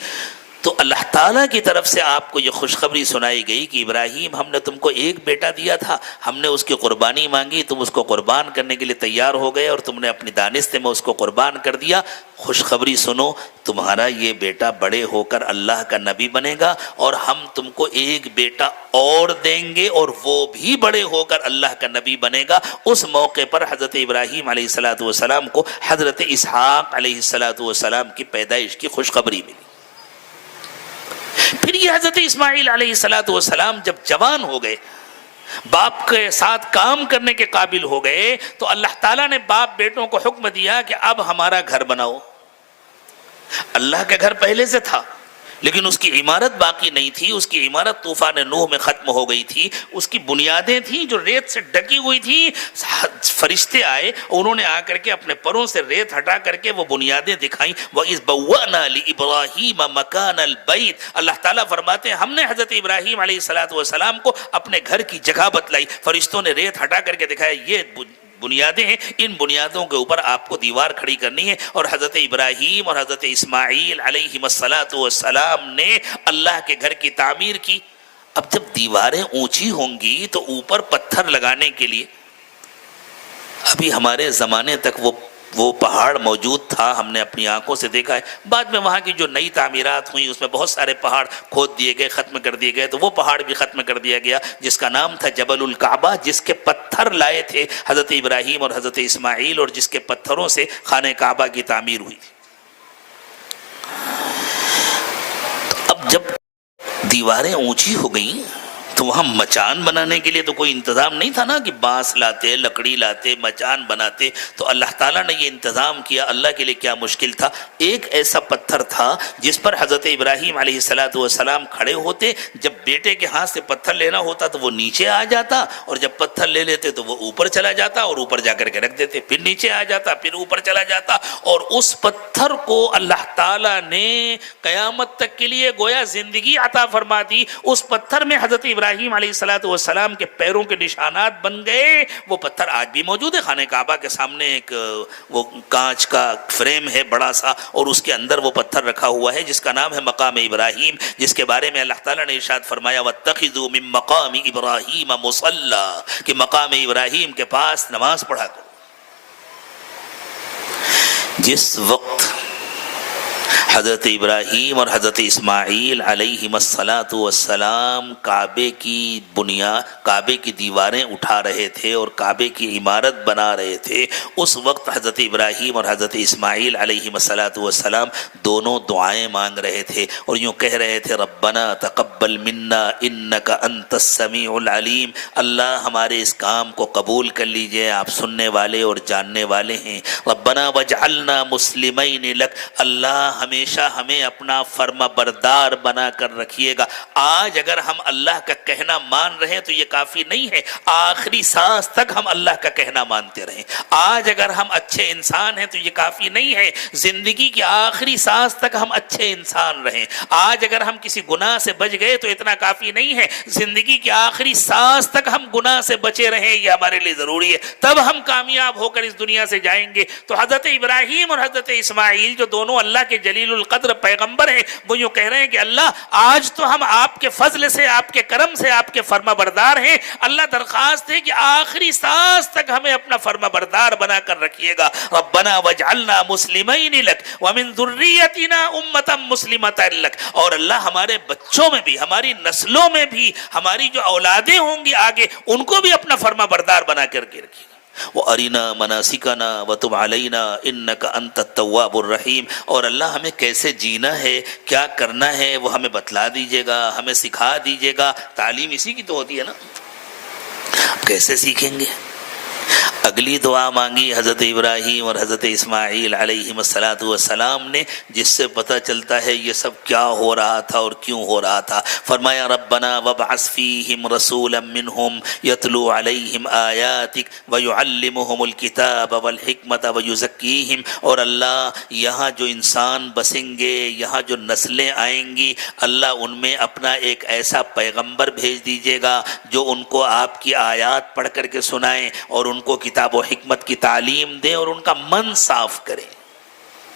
تو اللہ تعالیٰ کی طرف سے آپ کو یہ خوشخبری سنائی گئی کہ ابراہیم ہم نے تم کو ایک بیٹا دیا تھا، ہم نے اس کی قربانی مانگی، تم اس کو قربان کرنے کے لیے تیار ہو گئے اور تم نے اپنی دانست میں اس کو قربان کر دیا۔ خوشخبری سنو، تمہارا یہ بیٹا بڑے ہو کر اللہ کا نبی بنے گا، اور ہم تم کو ایک بیٹا اور دیں گے اور وہ بھی بڑے ہو کر اللہ کا نبی بنے گا۔ اس موقع پر حضرت ابراہیم علیہ السلام کو حضرت اسحاق علیہ السلام کی پیدائش کی خوشخبری ملی۔ پھر یہ حضرت اسماعیل علیہ السلام جب جوان ہو گئے، باپ کے ساتھ کام کرنے کے قابل ہو گئے، تو اللہ تعالیٰ نے باپ بیٹوں کو حکم دیا کہ اب ہمارا گھر بناؤ۔ اللہ کا گھر پہلے سے تھا لیکن اس کی عمارت باقی نہیں تھی، اس کی عمارت طوفان نوح میں ختم ہو گئی تھی، اس کی بنیادیں تھیں جو ریت سے ڈکی ہوئی تھی۔ فرشتے آئے، انہوں نے آ کر کے اپنے پروں سے ریت ہٹا کر کے وہ بنیادیں دکھائیں۔ وَإِذْ بَوَّأْنَا لِإِبْرَاهِيمَ مَكَانَ الْبَيْتِ، اللہ تعالیٰ فرماتے ہیں ہم نے حضرت ابراہیم علیہ السلام کو اپنے گھر کی جگہ بتلائی، فرشتوں نے ریت ہٹا کر کے دکھایا یہ بنیادیں ہیں، ان بنیادوں کے اوپر آپ کو دیوار کھڑی کرنی ہے۔ اور حضرت ابراہیم اور حضرت اسماعیل علیہ السلام نے اللہ کے گھر کی تعمیر کی۔ اب جب دیواریں اونچی ہوں گی تو اوپر پتھر لگانے کے لیے، ابھی ہمارے زمانے تک وہ پہاڑ موجود تھا، ہم نے اپنی آنکھوں سے دیکھا ہے۔ بعد میں وہاں کی جو نئی تعمیرات ہوئیں اس میں بہت سارے پہاڑ کھود دیے گئے، ختم کر دیے گئے، تو وہ پہاڑ بھی ختم کر دیا گیا جس کا نام تھا جبل الکعبہ، جس کے پتھر لائے تھے حضرت ابراہیم اور حضرت اسماعیل، اور جس کے پتھروں سے خانہ کعبہ کی تعمیر ہوئی تھی۔ اب جب دیواریں اونچی ہو گئیں تو وہاں مچان بنانے کے لیے تو کوئی انتظام نہیں تھا نا کہ بانس لاتے، لکڑی لاتے، مچان بناتے. تو اللہ تعالیٰ نے یہ انتظام کیا. اللہ کے لیے کیا مشکل تھا؟ ایک ایسا پتھر تھا جس پر حضرت ابراہیم علیہ السلام کھڑے ہوتے. جب بیٹے کے ہاتھ سے پتھر لینا ہوتا تو وہ نیچے آ جاتا، اور جب پتھر لے لیتے تو وہ اوپر چلا جاتا، اور اوپر جا کر کے رکھ دیتے، پھر نیچے آ جاتا، پھر اوپر چلا جاتا. اور اس پتھر کو اللہ تعالیٰ نے قیامت تک کے لیے گویا زندگی عطا فرما دی. اس پتھر میں حضرت ابراہیم علیہ السلام کے پیروں کے نشانات بن گئے. وہ پتھر آج بھی موجود ہے. خانہ کعبہ کے سامنے ایک وہ کانچ کا فریم ہے بڑا سا، اور اس کے اندر وہ پتھر رکھا ہوا ہے جس کا نام ہے مقام ابراہیم، جس کے بارے میں اللہ تعالیٰ نے ارشاد فرمایا وَاتَّخِذُوا مِن مَقَامِ إِبْرَاهِيمَ مُصَلًّى، کہ مقام ابراہیم کے پاس نماز پڑھا کرو. جس وقت حضرت ابراہیم اور حضرت اسماعیل علیہم السلام کعبے کی بنیاد، کعبے کی دیواریں اٹھا رہے تھے اور کعبے کی عمارت بنا رہے تھے، اس وقت حضرت ابراہیم اور حضرت اسماعیل علیہم السلام دونوں دعائیں مانگ رہے تھے اور یوں کہہ رہے تھے ربنا تقبل منا انک انت السمیع العلیم. اللہ ہمارے اس کام کو قبول کر لیجئے، آپ سننے والے اور جاننے والے ہیں. ربنا وجعلنا مسلمین لک، اللہ ہمیشہ ہمیں اپنا فرما بردار بنا کر رکھیے گا. آج اگر ہم اللہ کا کہنا مان رہے ہیں تو یہ کافی نہیں ہے، آخری سانس تک ہم اللہ کا کہنا مانتے رہیں. آج اگر ہم اچھے انسان ہیں تو یہ کافی نہیں ہے، زندگی کی آخری سانس تک ہم اچھے انسان رہیں. آج اگر ہم کسی گناہ سے بچ گئے تو اتنا کافی نہیں ہے، زندگی کی آخری سانس تک ہم گناہ سے بچے رہیں. یہ ہمارے لیے ضروری ہے، تب ہم کامیاب ہو کر اس دنیا سے جائیں گے. تو حضرت ابراہیم اور حضرت اسماعیل جو دونوں اللہ کے جلیل القدر پیغمبر ہیں، وہ یوں کہہ رہے ہیں کہ اللہ آج تو ہم آپ کے فضل سے، آپ کے کرم سے، آپ کے فرما بردار ہیں. اللہ درخواست ہے کہ آخری سانس تک ہمیں اپنا فرما بردار بنا کر رکھیے گا. ربنا وجعلنا مسلمین لک ومن ذریتنا امتا مسلمتا لک، اور اللہ ہمارے بچوں میں بھی، ہماری نسلوں میں بھی، ہماری جو اولادیں ہوں گی آگے، ان کو بھی اپنا فرما بردار بنا کر کے رکھیے گا. وَأَرِنَا مَنَاسِكَنَا وَتُبْ عَلَيْنَا إِنَّكَ أَنْتَ التَّوَّابُ الرَّحِيمُ. اور اللہ ہمیں کیسے جینا ہے، کیا کرنا ہے، وہ ہمیں بتلا دیجیے گا، ہمیں سکھا دیجیے گا. تعلیم اسی کی تو ہوتی ہے نا. کیسے سیکھیں گے؟ اگلی دعا مانگی حضرت ابراہیم اور حضرت اسماعیل علیہم السلام نے، جس سے پتہ چلتا ہے یہ سب کیا ہو رہا تھا اور کیوں ہو رہا تھا. فرمایا ربنا وابعث فیہم رسولا منہم یتلو علیہم آیاتک ویعلمہم الکتاب والحکمت ویزکیہم. اور اللہ یہاں جو انسان بسیں گے، یہاں جو نسلیں آئیں گی، اللہ ان میں اپنا ایک ایسا پیغمبر بھیج دیجیے گا جو ان کو آپ کی آیات پڑھ کر کے سنائیں اور ان کو کتاب و حکمت کی تعلیم دیں اور ان کا من صاف کریں،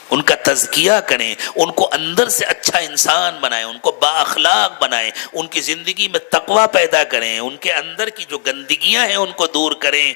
ان کا تزکیہ کریں، ان کو اندر سے اچھا انسان بنائیں، ان کو با اخلاق بنائیں، ان کی زندگی میں تقوی پیدا کریں، ان کے اندر کی جو گندگیاں ہیں ان کو دور کریں.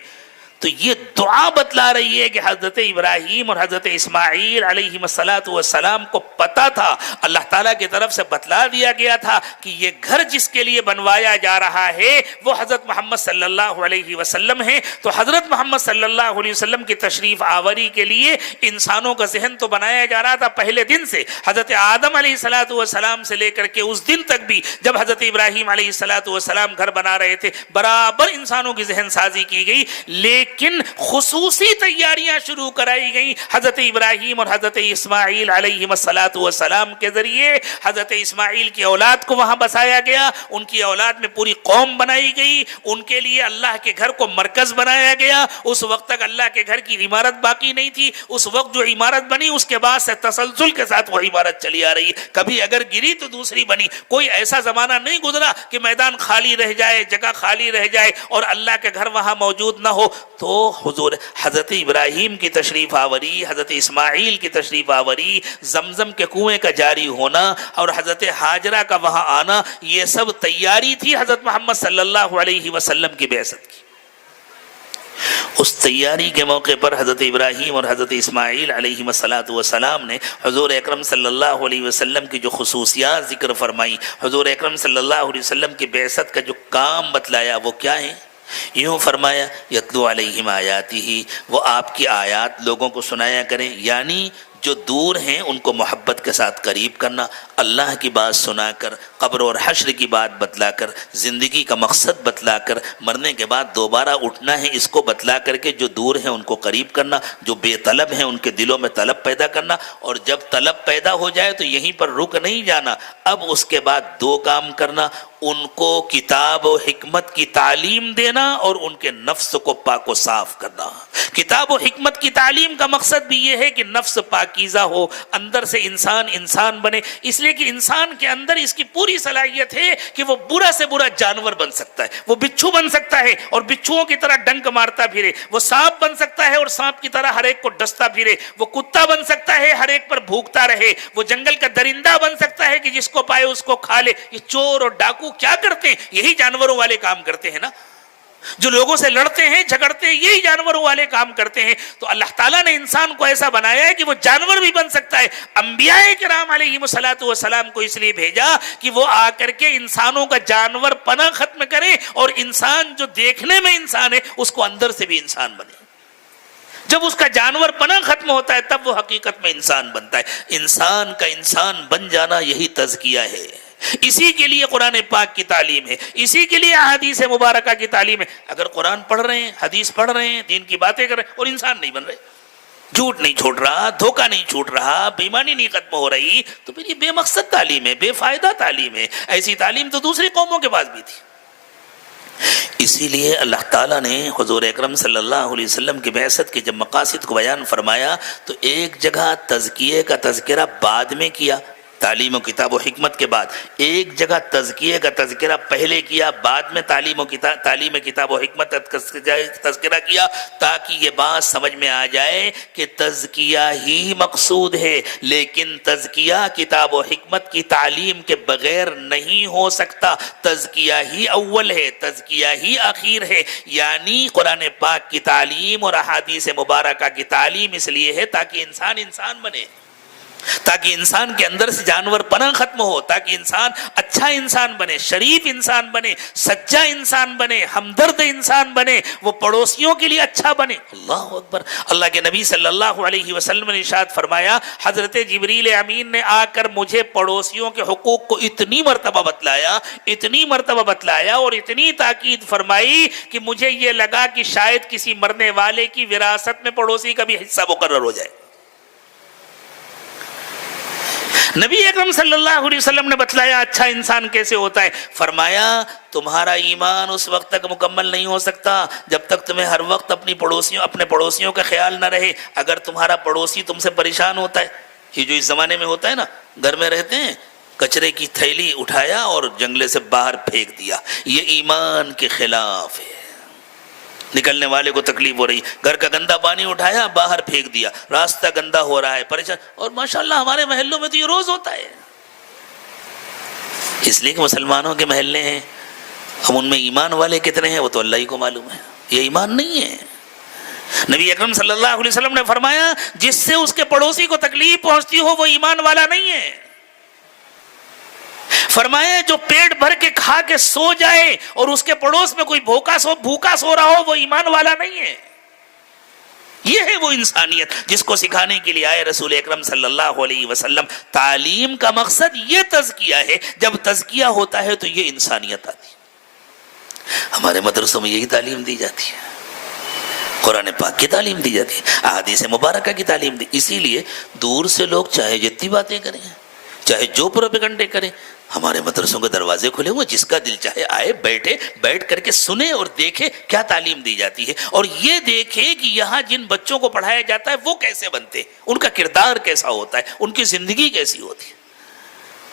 تو یہ دعا بتلا رہی ہے کہ حضرت ابراہیم اور حضرت اسماعیل علیہم السلام کو پتا تھا، اللہ تعالیٰ کی طرف سے بتلا دیا گیا تھا کہ یہ گھر جس کے لیے بنوایا جا رہا ہے وہ حضرت محمد صلی اللہ علیہ وسلم ہے. تو حضرت محمد صلی اللہ علیہ وسلم کی تشریف آوری کے لیے انسانوں کا ذہن تو بنایا جا رہا تھا پہلے دن سے. حضرت آدم علیہ السلام سے لے کر کے اس دن تک بھی جب حضرت ابراہیم علیہ السلام گھر بنا رہے تھے، برابر انسانوں کی ذہن سازی کی گئی، لیکن خصوصی تیاریاں شروع کرائی گئیں حضرت ابراہیم اور حضرت اسماعیل علیہم السلام کے ذریعے. حضرت اسماعیل کی اولاد کو وہاں بسایا گیا، ان کی اولاد میں پوری قوم بنائی گئی، ان کے لیے اللہ کے گھر کو مرکز بنایا گیا. اس وقت تک اللہ کے گھر کی عمارت باقی نہیں تھی، اس وقت جو عمارت بنی اس کے بعد سے تسلسل کے ساتھ وہ عمارت چلی آ رہی. کبھی اگر گری تو دوسری بنی. کوئی ایسا زمانہ نہیں گزرا کہ میدان خالی رہ جائے، جگہ خالی رہ جائے اور اللہ کے گھر وہاں موجود نہ ہو. تو حضور حضرت ابراہیم کی تشریف آوری، حضرت اسماعیل کی تشریف آوری، زمزم کے کنویں کا جاری ہونا اور حضرت ہاجرہ کا وہاں آنا، یہ سب تیاری تھی حضرت محمد صلی اللہ علیہ وسلم کی بعثت کی. اس تیاری کے موقع پر حضرت ابراہیم اور حضرت اسماعیل علیہ السلام نے حضور اکرم صلی اللہ علیہ وسلم کی جو خصوصیات ذکر فرمائی، حضور اکرم صلی اللہ علیہ وسلم کی بعثت کا جو کام بتلایا، وہ کیا ہیں؟ یوں فرمایا یتلو علیہم آیاتہ، وہ آپ کی آیات لوگوں کو سنایا کریں. یعنی جو دور ہیں ان کو محبت کے ساتھ قریب کرنا، اللہ کی بات سنا کر، قبر اور حشر کی بات بتلا کر، زندگی کا مقصد بتلا کر، مرنے کے بعد دوبارہ اٹھنا ہے اس کو بتلا کر کے جو دور ہیں ان کو قریب کرنا، جو بے طلب ہیں ان کے دلوں میں طلب پیدا کرنا، اور جب طلب پیدا ہو جائے تو یہیں پر رک نہیں جانا، اب اس کے بعد دو کام کرنا، ان کو کتاب و حکمت کی تعلیم دینا اور ان کے نفس کو پاک و صاف کرنا۔ کتاب و حکمت کی تعلیم کا مقصد بھی یہ ہے کہ نفس پاکیزہ ہو، اندر سے انسان بنے، اس لیے کہ انسان کے اندر اس کی پوری صلاحیت ہے کہ وہ برا سے برا جانور بن سکتا ہے، وہ بچھو بن سکتا ہے اور بچھوؤں کی طرح ڈنک مارتا پھرے، وہ سانپ بن سکتا ہے اور سانپ کی طرح ہر ایک کو ڈستا پھرے، وہ کتا بن سکتا ہے ہر ایک پر بھوکتا رہے، وہ جنگل کا درندہ بن سکتا ہے کہ جس کو پائے اس کو کھا لے۔ یہ چور اور ڈاکو کیا کرتے ہیں؟ یہی جانوروں والے کام کرتے ہیں نا، جو لوگوں سے لڑتے ہیں جھگڑتے ہیں یہی جانوروں والے کام کرتے ہیں۔ تو اللہ تعالیٰ نے انسان کو ایسا بنایا ہے کہ وہ جانور بھی بن سکتا ہے۔ انبیاء کرام علیہم السلام کو اس لیے بھیجا کہ وہ آ کر کے انسانوں کا جانور پنا ختم کریں اور انسان جو دیکھنے میں انسان ہے اس کو اندر سے بھی انسان بنے۔ جب اس کا جانور پنا ختم ہوتا ہے تب وہ حقیقت میں انسان بنتا ہے۔ انسان کا انسان بن جانا یہی تزکیہ ہے، اسی کے لیے قرآن پاک کی تعلیم ہے، اسی کے لیے احادیث مبارکہ کی تعلیم ہے۔ اگر قرآن پڑھ رہے ہیں، حدیث پڑھ رہے ہیں، دین کی باتیں کر رہے ہیں اور انسان نہیں بن رہے، جھوٹ نہیں چھوڑ رہا، دھوکہ نہیں چھوٹ رہا، بےایمانی نہیں ختم ہو رہی، تو پھر یہ بے مقصد تعلیم ہے، بے فائدہ تعلیم ہے۔ ایسی تعلیم تو دوسری قوموں کے پاس بھی تھی۔ اسی لیے اللہ تعالیٰ نے حضور اکرم صلی اللہ علیہ وسلم کی بعثت کے جب مقاصد کو بیان فرمایا تو ایک جگہ تزکیے کا تذکرہ بعد میں کیا، تعلیم و کتاب و حکمت کے بعد، ایک جگہ تزکیے کا تذکرہ پہلے کیا، بعد میں تعلیم کتاب و حکمت تذکرہ کیا، تاکہ یہ بات سمجھ میں آ جائے کہ تزکیہ ہی مقصود ہے، لیکن تزکیہ کتاب و حکمت کی تعلیم کے بغیر نہیں ہو سکتا۔ تزکیہ ہی اول ہے، تزکیہ ہی آخر ہے، یعنی قرآن پاک کی تعلیم اور احادیث مبارکہ کی تعلیم اس لیے ہے تاکہ انسان بنے، تاکہ انسان کے اندر سے جانور پنا ختم ہو، تاکہ انسان اچھا انسان بنے، شریف انسان بنے، سچا انسان بنے، ہمدرد انسان بنے، وہ پڑوسیوں کے لیے اچھا بنے۔ اللہ اکبر۔ اللہ کے نبی صلی اللہ علیہ وسلم نے ارشاد فرمایا، حضرت جبریل امین نے آ کر مجھے پڑوسیوں کے حقوق کو اتنی مرتبہ بتلایا اور اتنی تاکید فرمائی کہ مجھے یہ لگا کہ شاید کسی مرنے والے کی وراثت میں پڑوسی کا بھی حصہ مقرر ہو جائے۔ نبی اکرم صلی اللہ علیہ وسلم نے بتلایا اچھا انسان کیسے ہوتا ہے، فرمایا تمہارا ایمان اس وقت تک مکمل نہیں ہو سکتا جب تک تمہیں ہر وقت اپنے پڑوسیوں کا خیال نہ رہے۔ اگر تمہارا پڑوسی تم سے پریشان ہوتا ہے، یہ جو اس زمانے میں ہوتا ہے نا، گھر میں رہتے ہیں، کچرے کی تھیلی اٹھایا اور جنگلے سے باہر پھینک دیا، یہ ایمان کے خلاف ہے۔ نکلنے والے کو تکلیف ہو رہی، گھر کا گندا پانی اٹھایا باہر پھینک دیا، راستہ گندا ہو رہا ہے، پریشان، اور ماشاءاللہ ہمارے محلوں میں تو یہ روز ہوتا ہے، اس لیے کہ مسلمانوں کے محلے ہیں، ہم ان میں ایمان والے کتنے ہیں وہ تو اللہ ہی کو معلوم ہے، یہ ایمان نہیں ہے۔ نبی اکرم صلی اللہ علیہ وسلم نے فرمایا جس سے اس کے پڑوسی کو تکلیف پہنچتی ہو وہ ایمان والا نہیں ہے۔ فرمایا جو پیٹ بھر کے کھا کے سو جائے اور اس کے پڑوس میں کوئی بھوکا سو رہا ہو وہ ایمان والا نہیں ہے۔ یہ ہے وہ انسانیت جس کو سکھانے کے لیے آئے رسول اکرم صلی اللہ علیہ وسلم۔ تعلیم کا مقصد یہ تزکیہ ہے، جب تزکیہ ہوتا ہے تو یہ انسانیت آتی ہے۔ ہمارے مدرسوں میں یہی تعلیم دی جاتی ہے، قرآن پاک کی تعلیم دی جاتی ہے، احادیث مبارکہ کی تعلیم دی۔ اسی لیے دور سے لوگ چاہے جتنی باتیں کریں، چاہے جو پروپیگنڈے کریں، ہمارے مدرسوں کے دروازے کھلے ہوئے، جس کا دل چاہے آئے، بیٹھ کر کے سنے اور دیکھے کیا تعلیم دی جاتی ہے، اور یہ دیکھے کہ یہاں جن بچوں کو پڑھایا جاتا ہے وہ کیسے بنتے، ان کا کردار کیسا ہوتا ہے، ان کی زندگی کیسی ہوتی ہے۔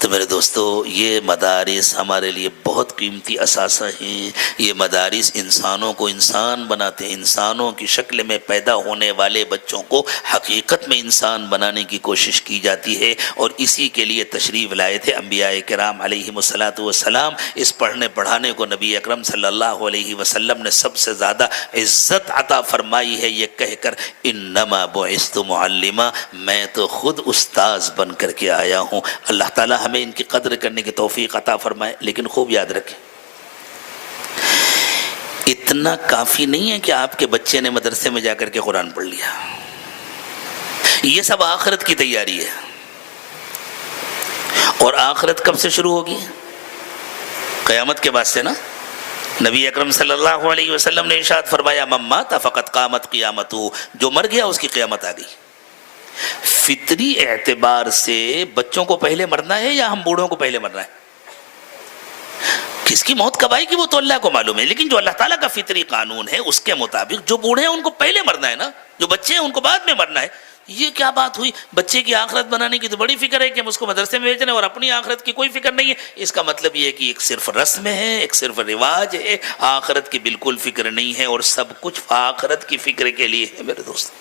تو میرے دوستو، یہ مدارس ہمارے لیے بہت قیمتی اثاثہ ہیں۔ یہ مدارس انسانوں کو انسان بناتے ہیں، انسانوں کی شکل میں پیدا ہونے والے بچوں کو حقیقت میں انسان بنانے کی کوشش کی جاتی ہے، اور اسی کے لیے تشریف لائے تھے انبیاء کرام علیہم السلام۔ اس پڑھنے پڑھانے کو نبی اکرم صلی اللہ علیہ وسلم نے سب سے زیادہ عزت عطا فرمائی ہے، یہ کہہ کر انما بعثت معلما، میں تو خود استاذ بن کر کے آیا ہوں۔ اللہ تعالیٰ ہمیں ان کی قدر کرنے کی توفیق عطا فرمائے۔ لیکن خوب یاد رکھیں، اتنا کافی نہیں ہے کہ آپ کے بچے نے مدرسے میں جا کر کے قرآن پڑھ لیا، یہ سب آخرت کی تیاری ہے. اور آخرت کب سے شروع ہوگی؟ قیامت کے بعد سے نا. نبی اکرم صلی اللہ علیہ وسلم نے ارشاد فرمایا من مات فقد قامت قیامتہ، جو مر گیا اس کی قیامت آ گئی. فطری اعتبار سے بچوں کو پہلے مرنا ہے یا ہم بوڑھوں کو پہلے مرنا ہے؟ کس کی موت کب آئے گی وہ تو اللہ کو معلوم ہے، لیکن جو اللہ تعالیٰ کا فطری قانون ہے اس کے مطابق جو بوڑھے ہیں ان کو پہلے مرنا ہے نا، جو بچے ہیں ان کو بعد میں مرنا ہے. یہ کیا بات ہوئی؟ بچے کی آخرت بنانے کی تو بڑی فکر ہے کہ ہم اس کو مدرسے میں بھیج رہے ہیں اور اپنی آخرت کی کوئی فکر نہیں ہے. اس کا مطلب یہ ہے کہ ایک صرف رسم ہے، ایک صرف رواج ہے، آخرت کی بالکل فکر نہیں ہے. اور سب کچھ آخرت کی فکر کے لیے ہے میرے دوست.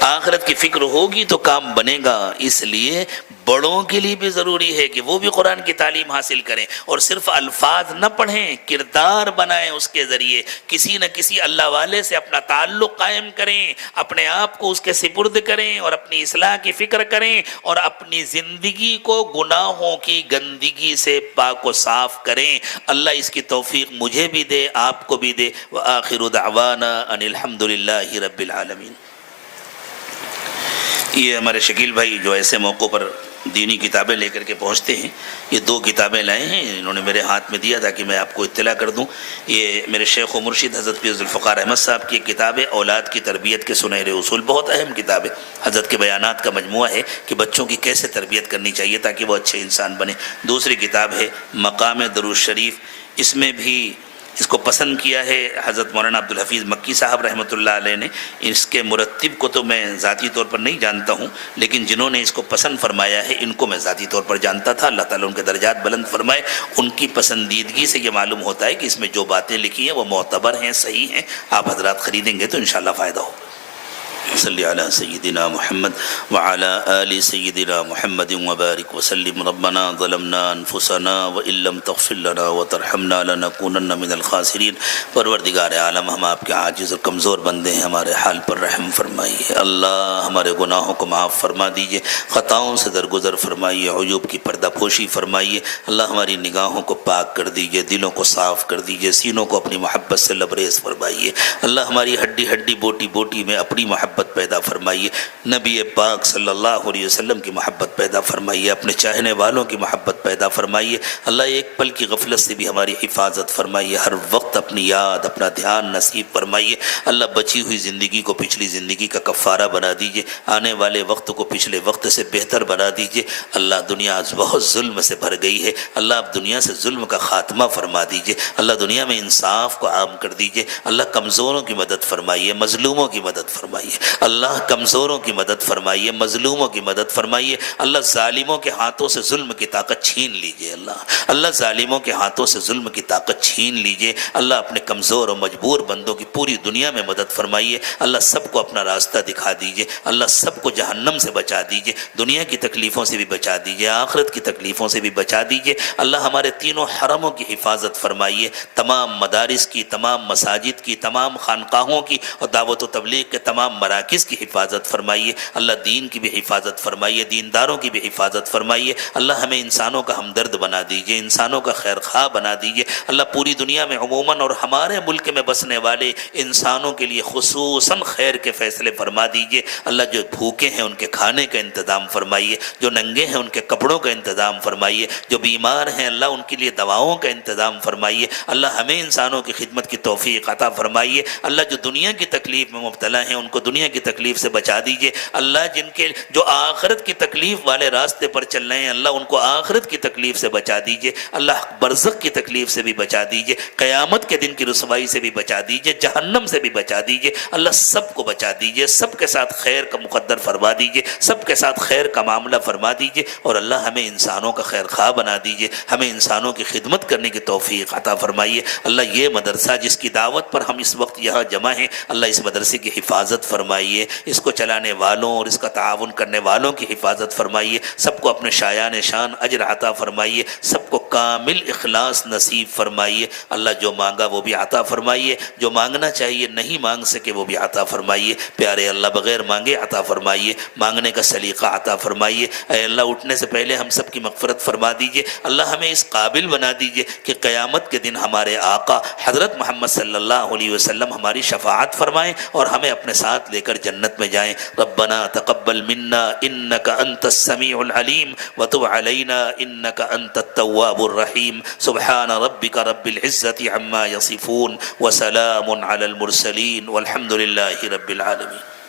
آخرت کی فکر ہوگی تو کام بنے گا. اس لیے بڑوں کے لیے بھی ضروری ہے کہ وہ بھی قرآن کی تعلیم حاصل کریں اور صرف الفاظ نہ پڑھیں، کردار بنائیں. اس کے ذریعے کسی نہ کسی اللہ والے سے اپنا تعلق قائم کریں، اپنے آپ کو اس کے سپرد کریں اور اپنی اصلاح کی فکر کریں اور اپنی زندگی کو گناہوں کی گندگی سے پاک و صاف کریں. اللہ اس کی توفیق مجھے بھی دے، آپ کو بھی دے. وآخر دعوانا ان الحمد للہ رب العالمین. یہ ہمارے شکیل بھائی جو ایسے موقع پر دینی کتابیں لے کر کے پہنچتے ہیں، یہ 2 کتابیں لائے ہیں. انہوں نے میرے ہاتھ میں دیا تھا کہ میں آپ کو اطلاع کر دوں. یہ میرے شیخ و مرشد حضرت پیر ذوالفقار احمد صاحب کی ایک کتاب ہے، اولاد کی تربیت کے سنہرے اصول. بہت اہم کتاب ہے، حضرت کے بیانات کا مجموعہ ہے کہ بچوں کی کیسے تربیت کرنی چاہیے تاکہ وہ اچھے انسان بنے. دوسری کتاب ہے مقام درود شریف. اس میں بھی اس کو پسند کیا ہے حضرت مولانا عبدالحفیظ مکی صاحب رحمۃ اللہ علیہ نے. اس کے مرتب کو تو میں ذاتی طور پر نہیں جانتا ہوں، لیکن جنہوں نے اس کو پسند فرمایا ہے ان کو میں ذاتی طور پر جانتا تھا. اللہ تعالیٰ ان کے درجات بلند فرمائے. ان کی پسندیدگی سے یہ معلوم ہوتا ہے کہ اس میں جو باتیں لکھی ہیں وہ معتبر ہیں، صحیح ہیں. آپ حضرات خریدیں گے تو انشاءاللہ فائدہ ہو. صلی علی سیدنا محمد وعلی آل سیدنا محمد وبارک وسلم. ربنا ظلمنا انفسنا وان لم تغفر لنا وترحمنا لنکونن من الخاسرین. پروردگار عالم، ہم آپ کے عاجز اور کمزور بندے ہیں، ہمارے حال پر رحم فرمائیے. اللہ ہمارے گناہوں کو معاف فرما دیجئے، خطاؤں سے درگزر فرمائیے، عیوب کی پردہ پوشی فرمائیے. اللہ ہماری نگاہوں کو پاک کر دیجئے، دلوں کو صاف کر دیجئے، سینوں کو اپنی محبت سے لبریز فرمائیے. اللہ ہماری ہڈی ہڈی بوٹی بوٹی میں اپنی محبت پیدا فرمائیے. نبی پاک صلی اللہ علیہ وسلم کی محبت پیدا فرمائیے، اپنے چاہنے والوں کی محبت پیدا فرمائیے. اللہ ایک پل کی غفلت سے بھی ہماری حفاظت فرمائیے. ہر وقت اپنی یاد، اپنا دھیان نصیب فرمائیے. اللہ بچی ہوئی زندگی کو پچھلی زندگی کا کفارہ بنا دیجئے، آنے والے وقت کو پچھلے وقت سے بہتر بنا دیجئے. اللہ دنیا آج بہت ظلم سے بھر گئی ہے، اللہ اب دنیا سے ظلم کا خاتمہ فرما دیجئے. اللہ دنیا میں انصاف کو عام کر دیجئے. اللہ کمزوروں کی مدد فرمائیے، مظلوموں کی مدد فرمائیے. اللہ کمزوروں کی مدد فرمائیے، مظلوموں کی مدد فرمائیے. اللہ ظالموں کے ہاتھوں سے ظلم کی طاقت چھین لیجئے. اللہ ظالموں کے ہاتھوں سے ظلم کی طاقت چھین لیجئے. اللہ اپنے کمزور اور مجبور بندوں کی پوری دنیا میں مدد فرمائیے. اللہ سب کو اپنا راستہ دکھا دیجئے. اللہ سب کو جہنم سے بچا دیجئے، دنیا کی تکلیفوں سے بھی بچا دیجئے، آخرت کی تکلیفوں سے بھی بچا دیجئے. اللہ ہمارے تینوں حرموں کی حفاظت فرمائیے، تمام مدارس کی، تمام مساجد کی، تمام خانقاہوں کی اور دعوت و تبلیغ کے تمام مراکز کی حفاظت فرمائیے. اللہ دین کی بھی حفاظت فرمائیے، دینداروں کی بھی حفاظت فرمائیے. اللہ ہمیں انسانوں کا ہمدرد بنا دیجئے، انسانوں کا خیر خواہ بنا دیجئے. اللہ پوری دنیا میں عموماً اور ہمارے ملک میں بسنے والے انسانوں کے لیے خصوصاً خیر کے فیصلے فرما دیجئے. اللہ جو بھوکے ہیں ان کے کھانے کا انتظام فرمائیے، جو ننگے ہیں ان کے کپڑوں کا انتظام فرمائیے، جو بیمار ہیں اللہ ان کے لیے دواؤں کا انتظام فرمائیے. اللہ ہمیں انسانوں کی خدمت کی توفیق عطا فرمائیے. اللہ جو دنیا کی تکلیف میں مبتلا ہیں ان کو دنیا کی تکلیف سے بچا دیجئے. اللہ جن کے جو آخرت کی تکلیف والے راستے پر چل رہے ہیں اللہ ان کو آخرت کی تکلیف سے بچا دیجئے. اللہ برزخ کی تکلیف سے بھی بچا دیجئے، قیامت کے دن کی رسوائی سے بھی بچا دیجئے، جہنم سے بھی بچا دیجئے. اللہ سب کو بچا دیجئے، سب کے ساتھ خیر کا مقدر فرما دیجئے، سب کے ساتھ خیر کا معاملہ فرما دیجئے. اور اللہ ہمیں انسانوں کا خیر خواہ بنا دیجئے، ہمیں انسانوں کی خدمت کرنے کی توفیق عطا فرمائیے. اللہ یہ مدرسہ جس کی دعوت پر ہم اس وقت یہاں جمع ہیں اللہ اس مدرسے کی حفاظت فرمائیے، اس کو چلانے والوں اور اس کا تعاون کرنے والوں کی حفاظت فرمائیے. سب کو اپنے شایان شان اجر عطا فرمائیے، سب کو کامل اخلاص نصیب فرمائیے. اللہ جو مانگا وہ بھی عطا فرمائیے، جو مانگنا چاہیے نہیں مانگ سکے وہ بھی عطا فرمائیے. پیارے اللہ بغیر مانگے عطا فرمائیے، مانگنے کا سلیقہ عطا فرمائیے. اے اللہ اٹھنے سے پہلے ہم سب کی مغفرت فرما دیجئے. اللہ ہمیں اس قابل بنا دیجئے کہ قیامت کے دن ہمارے آقا حضرت محمد صلی اللہ علیہ وسلم ہماری شفاعت فرمائیں اور ہمیں اپنے ساتھ لے کر کر جنت میں جائیں. ربنا تقبل منا انك انت السميع العليم وتب علينا انك انت التواب الرحيم. سبحان ربك رب العزة عما يصفون وسلام على المرسلين والحمد لله رب العالمين.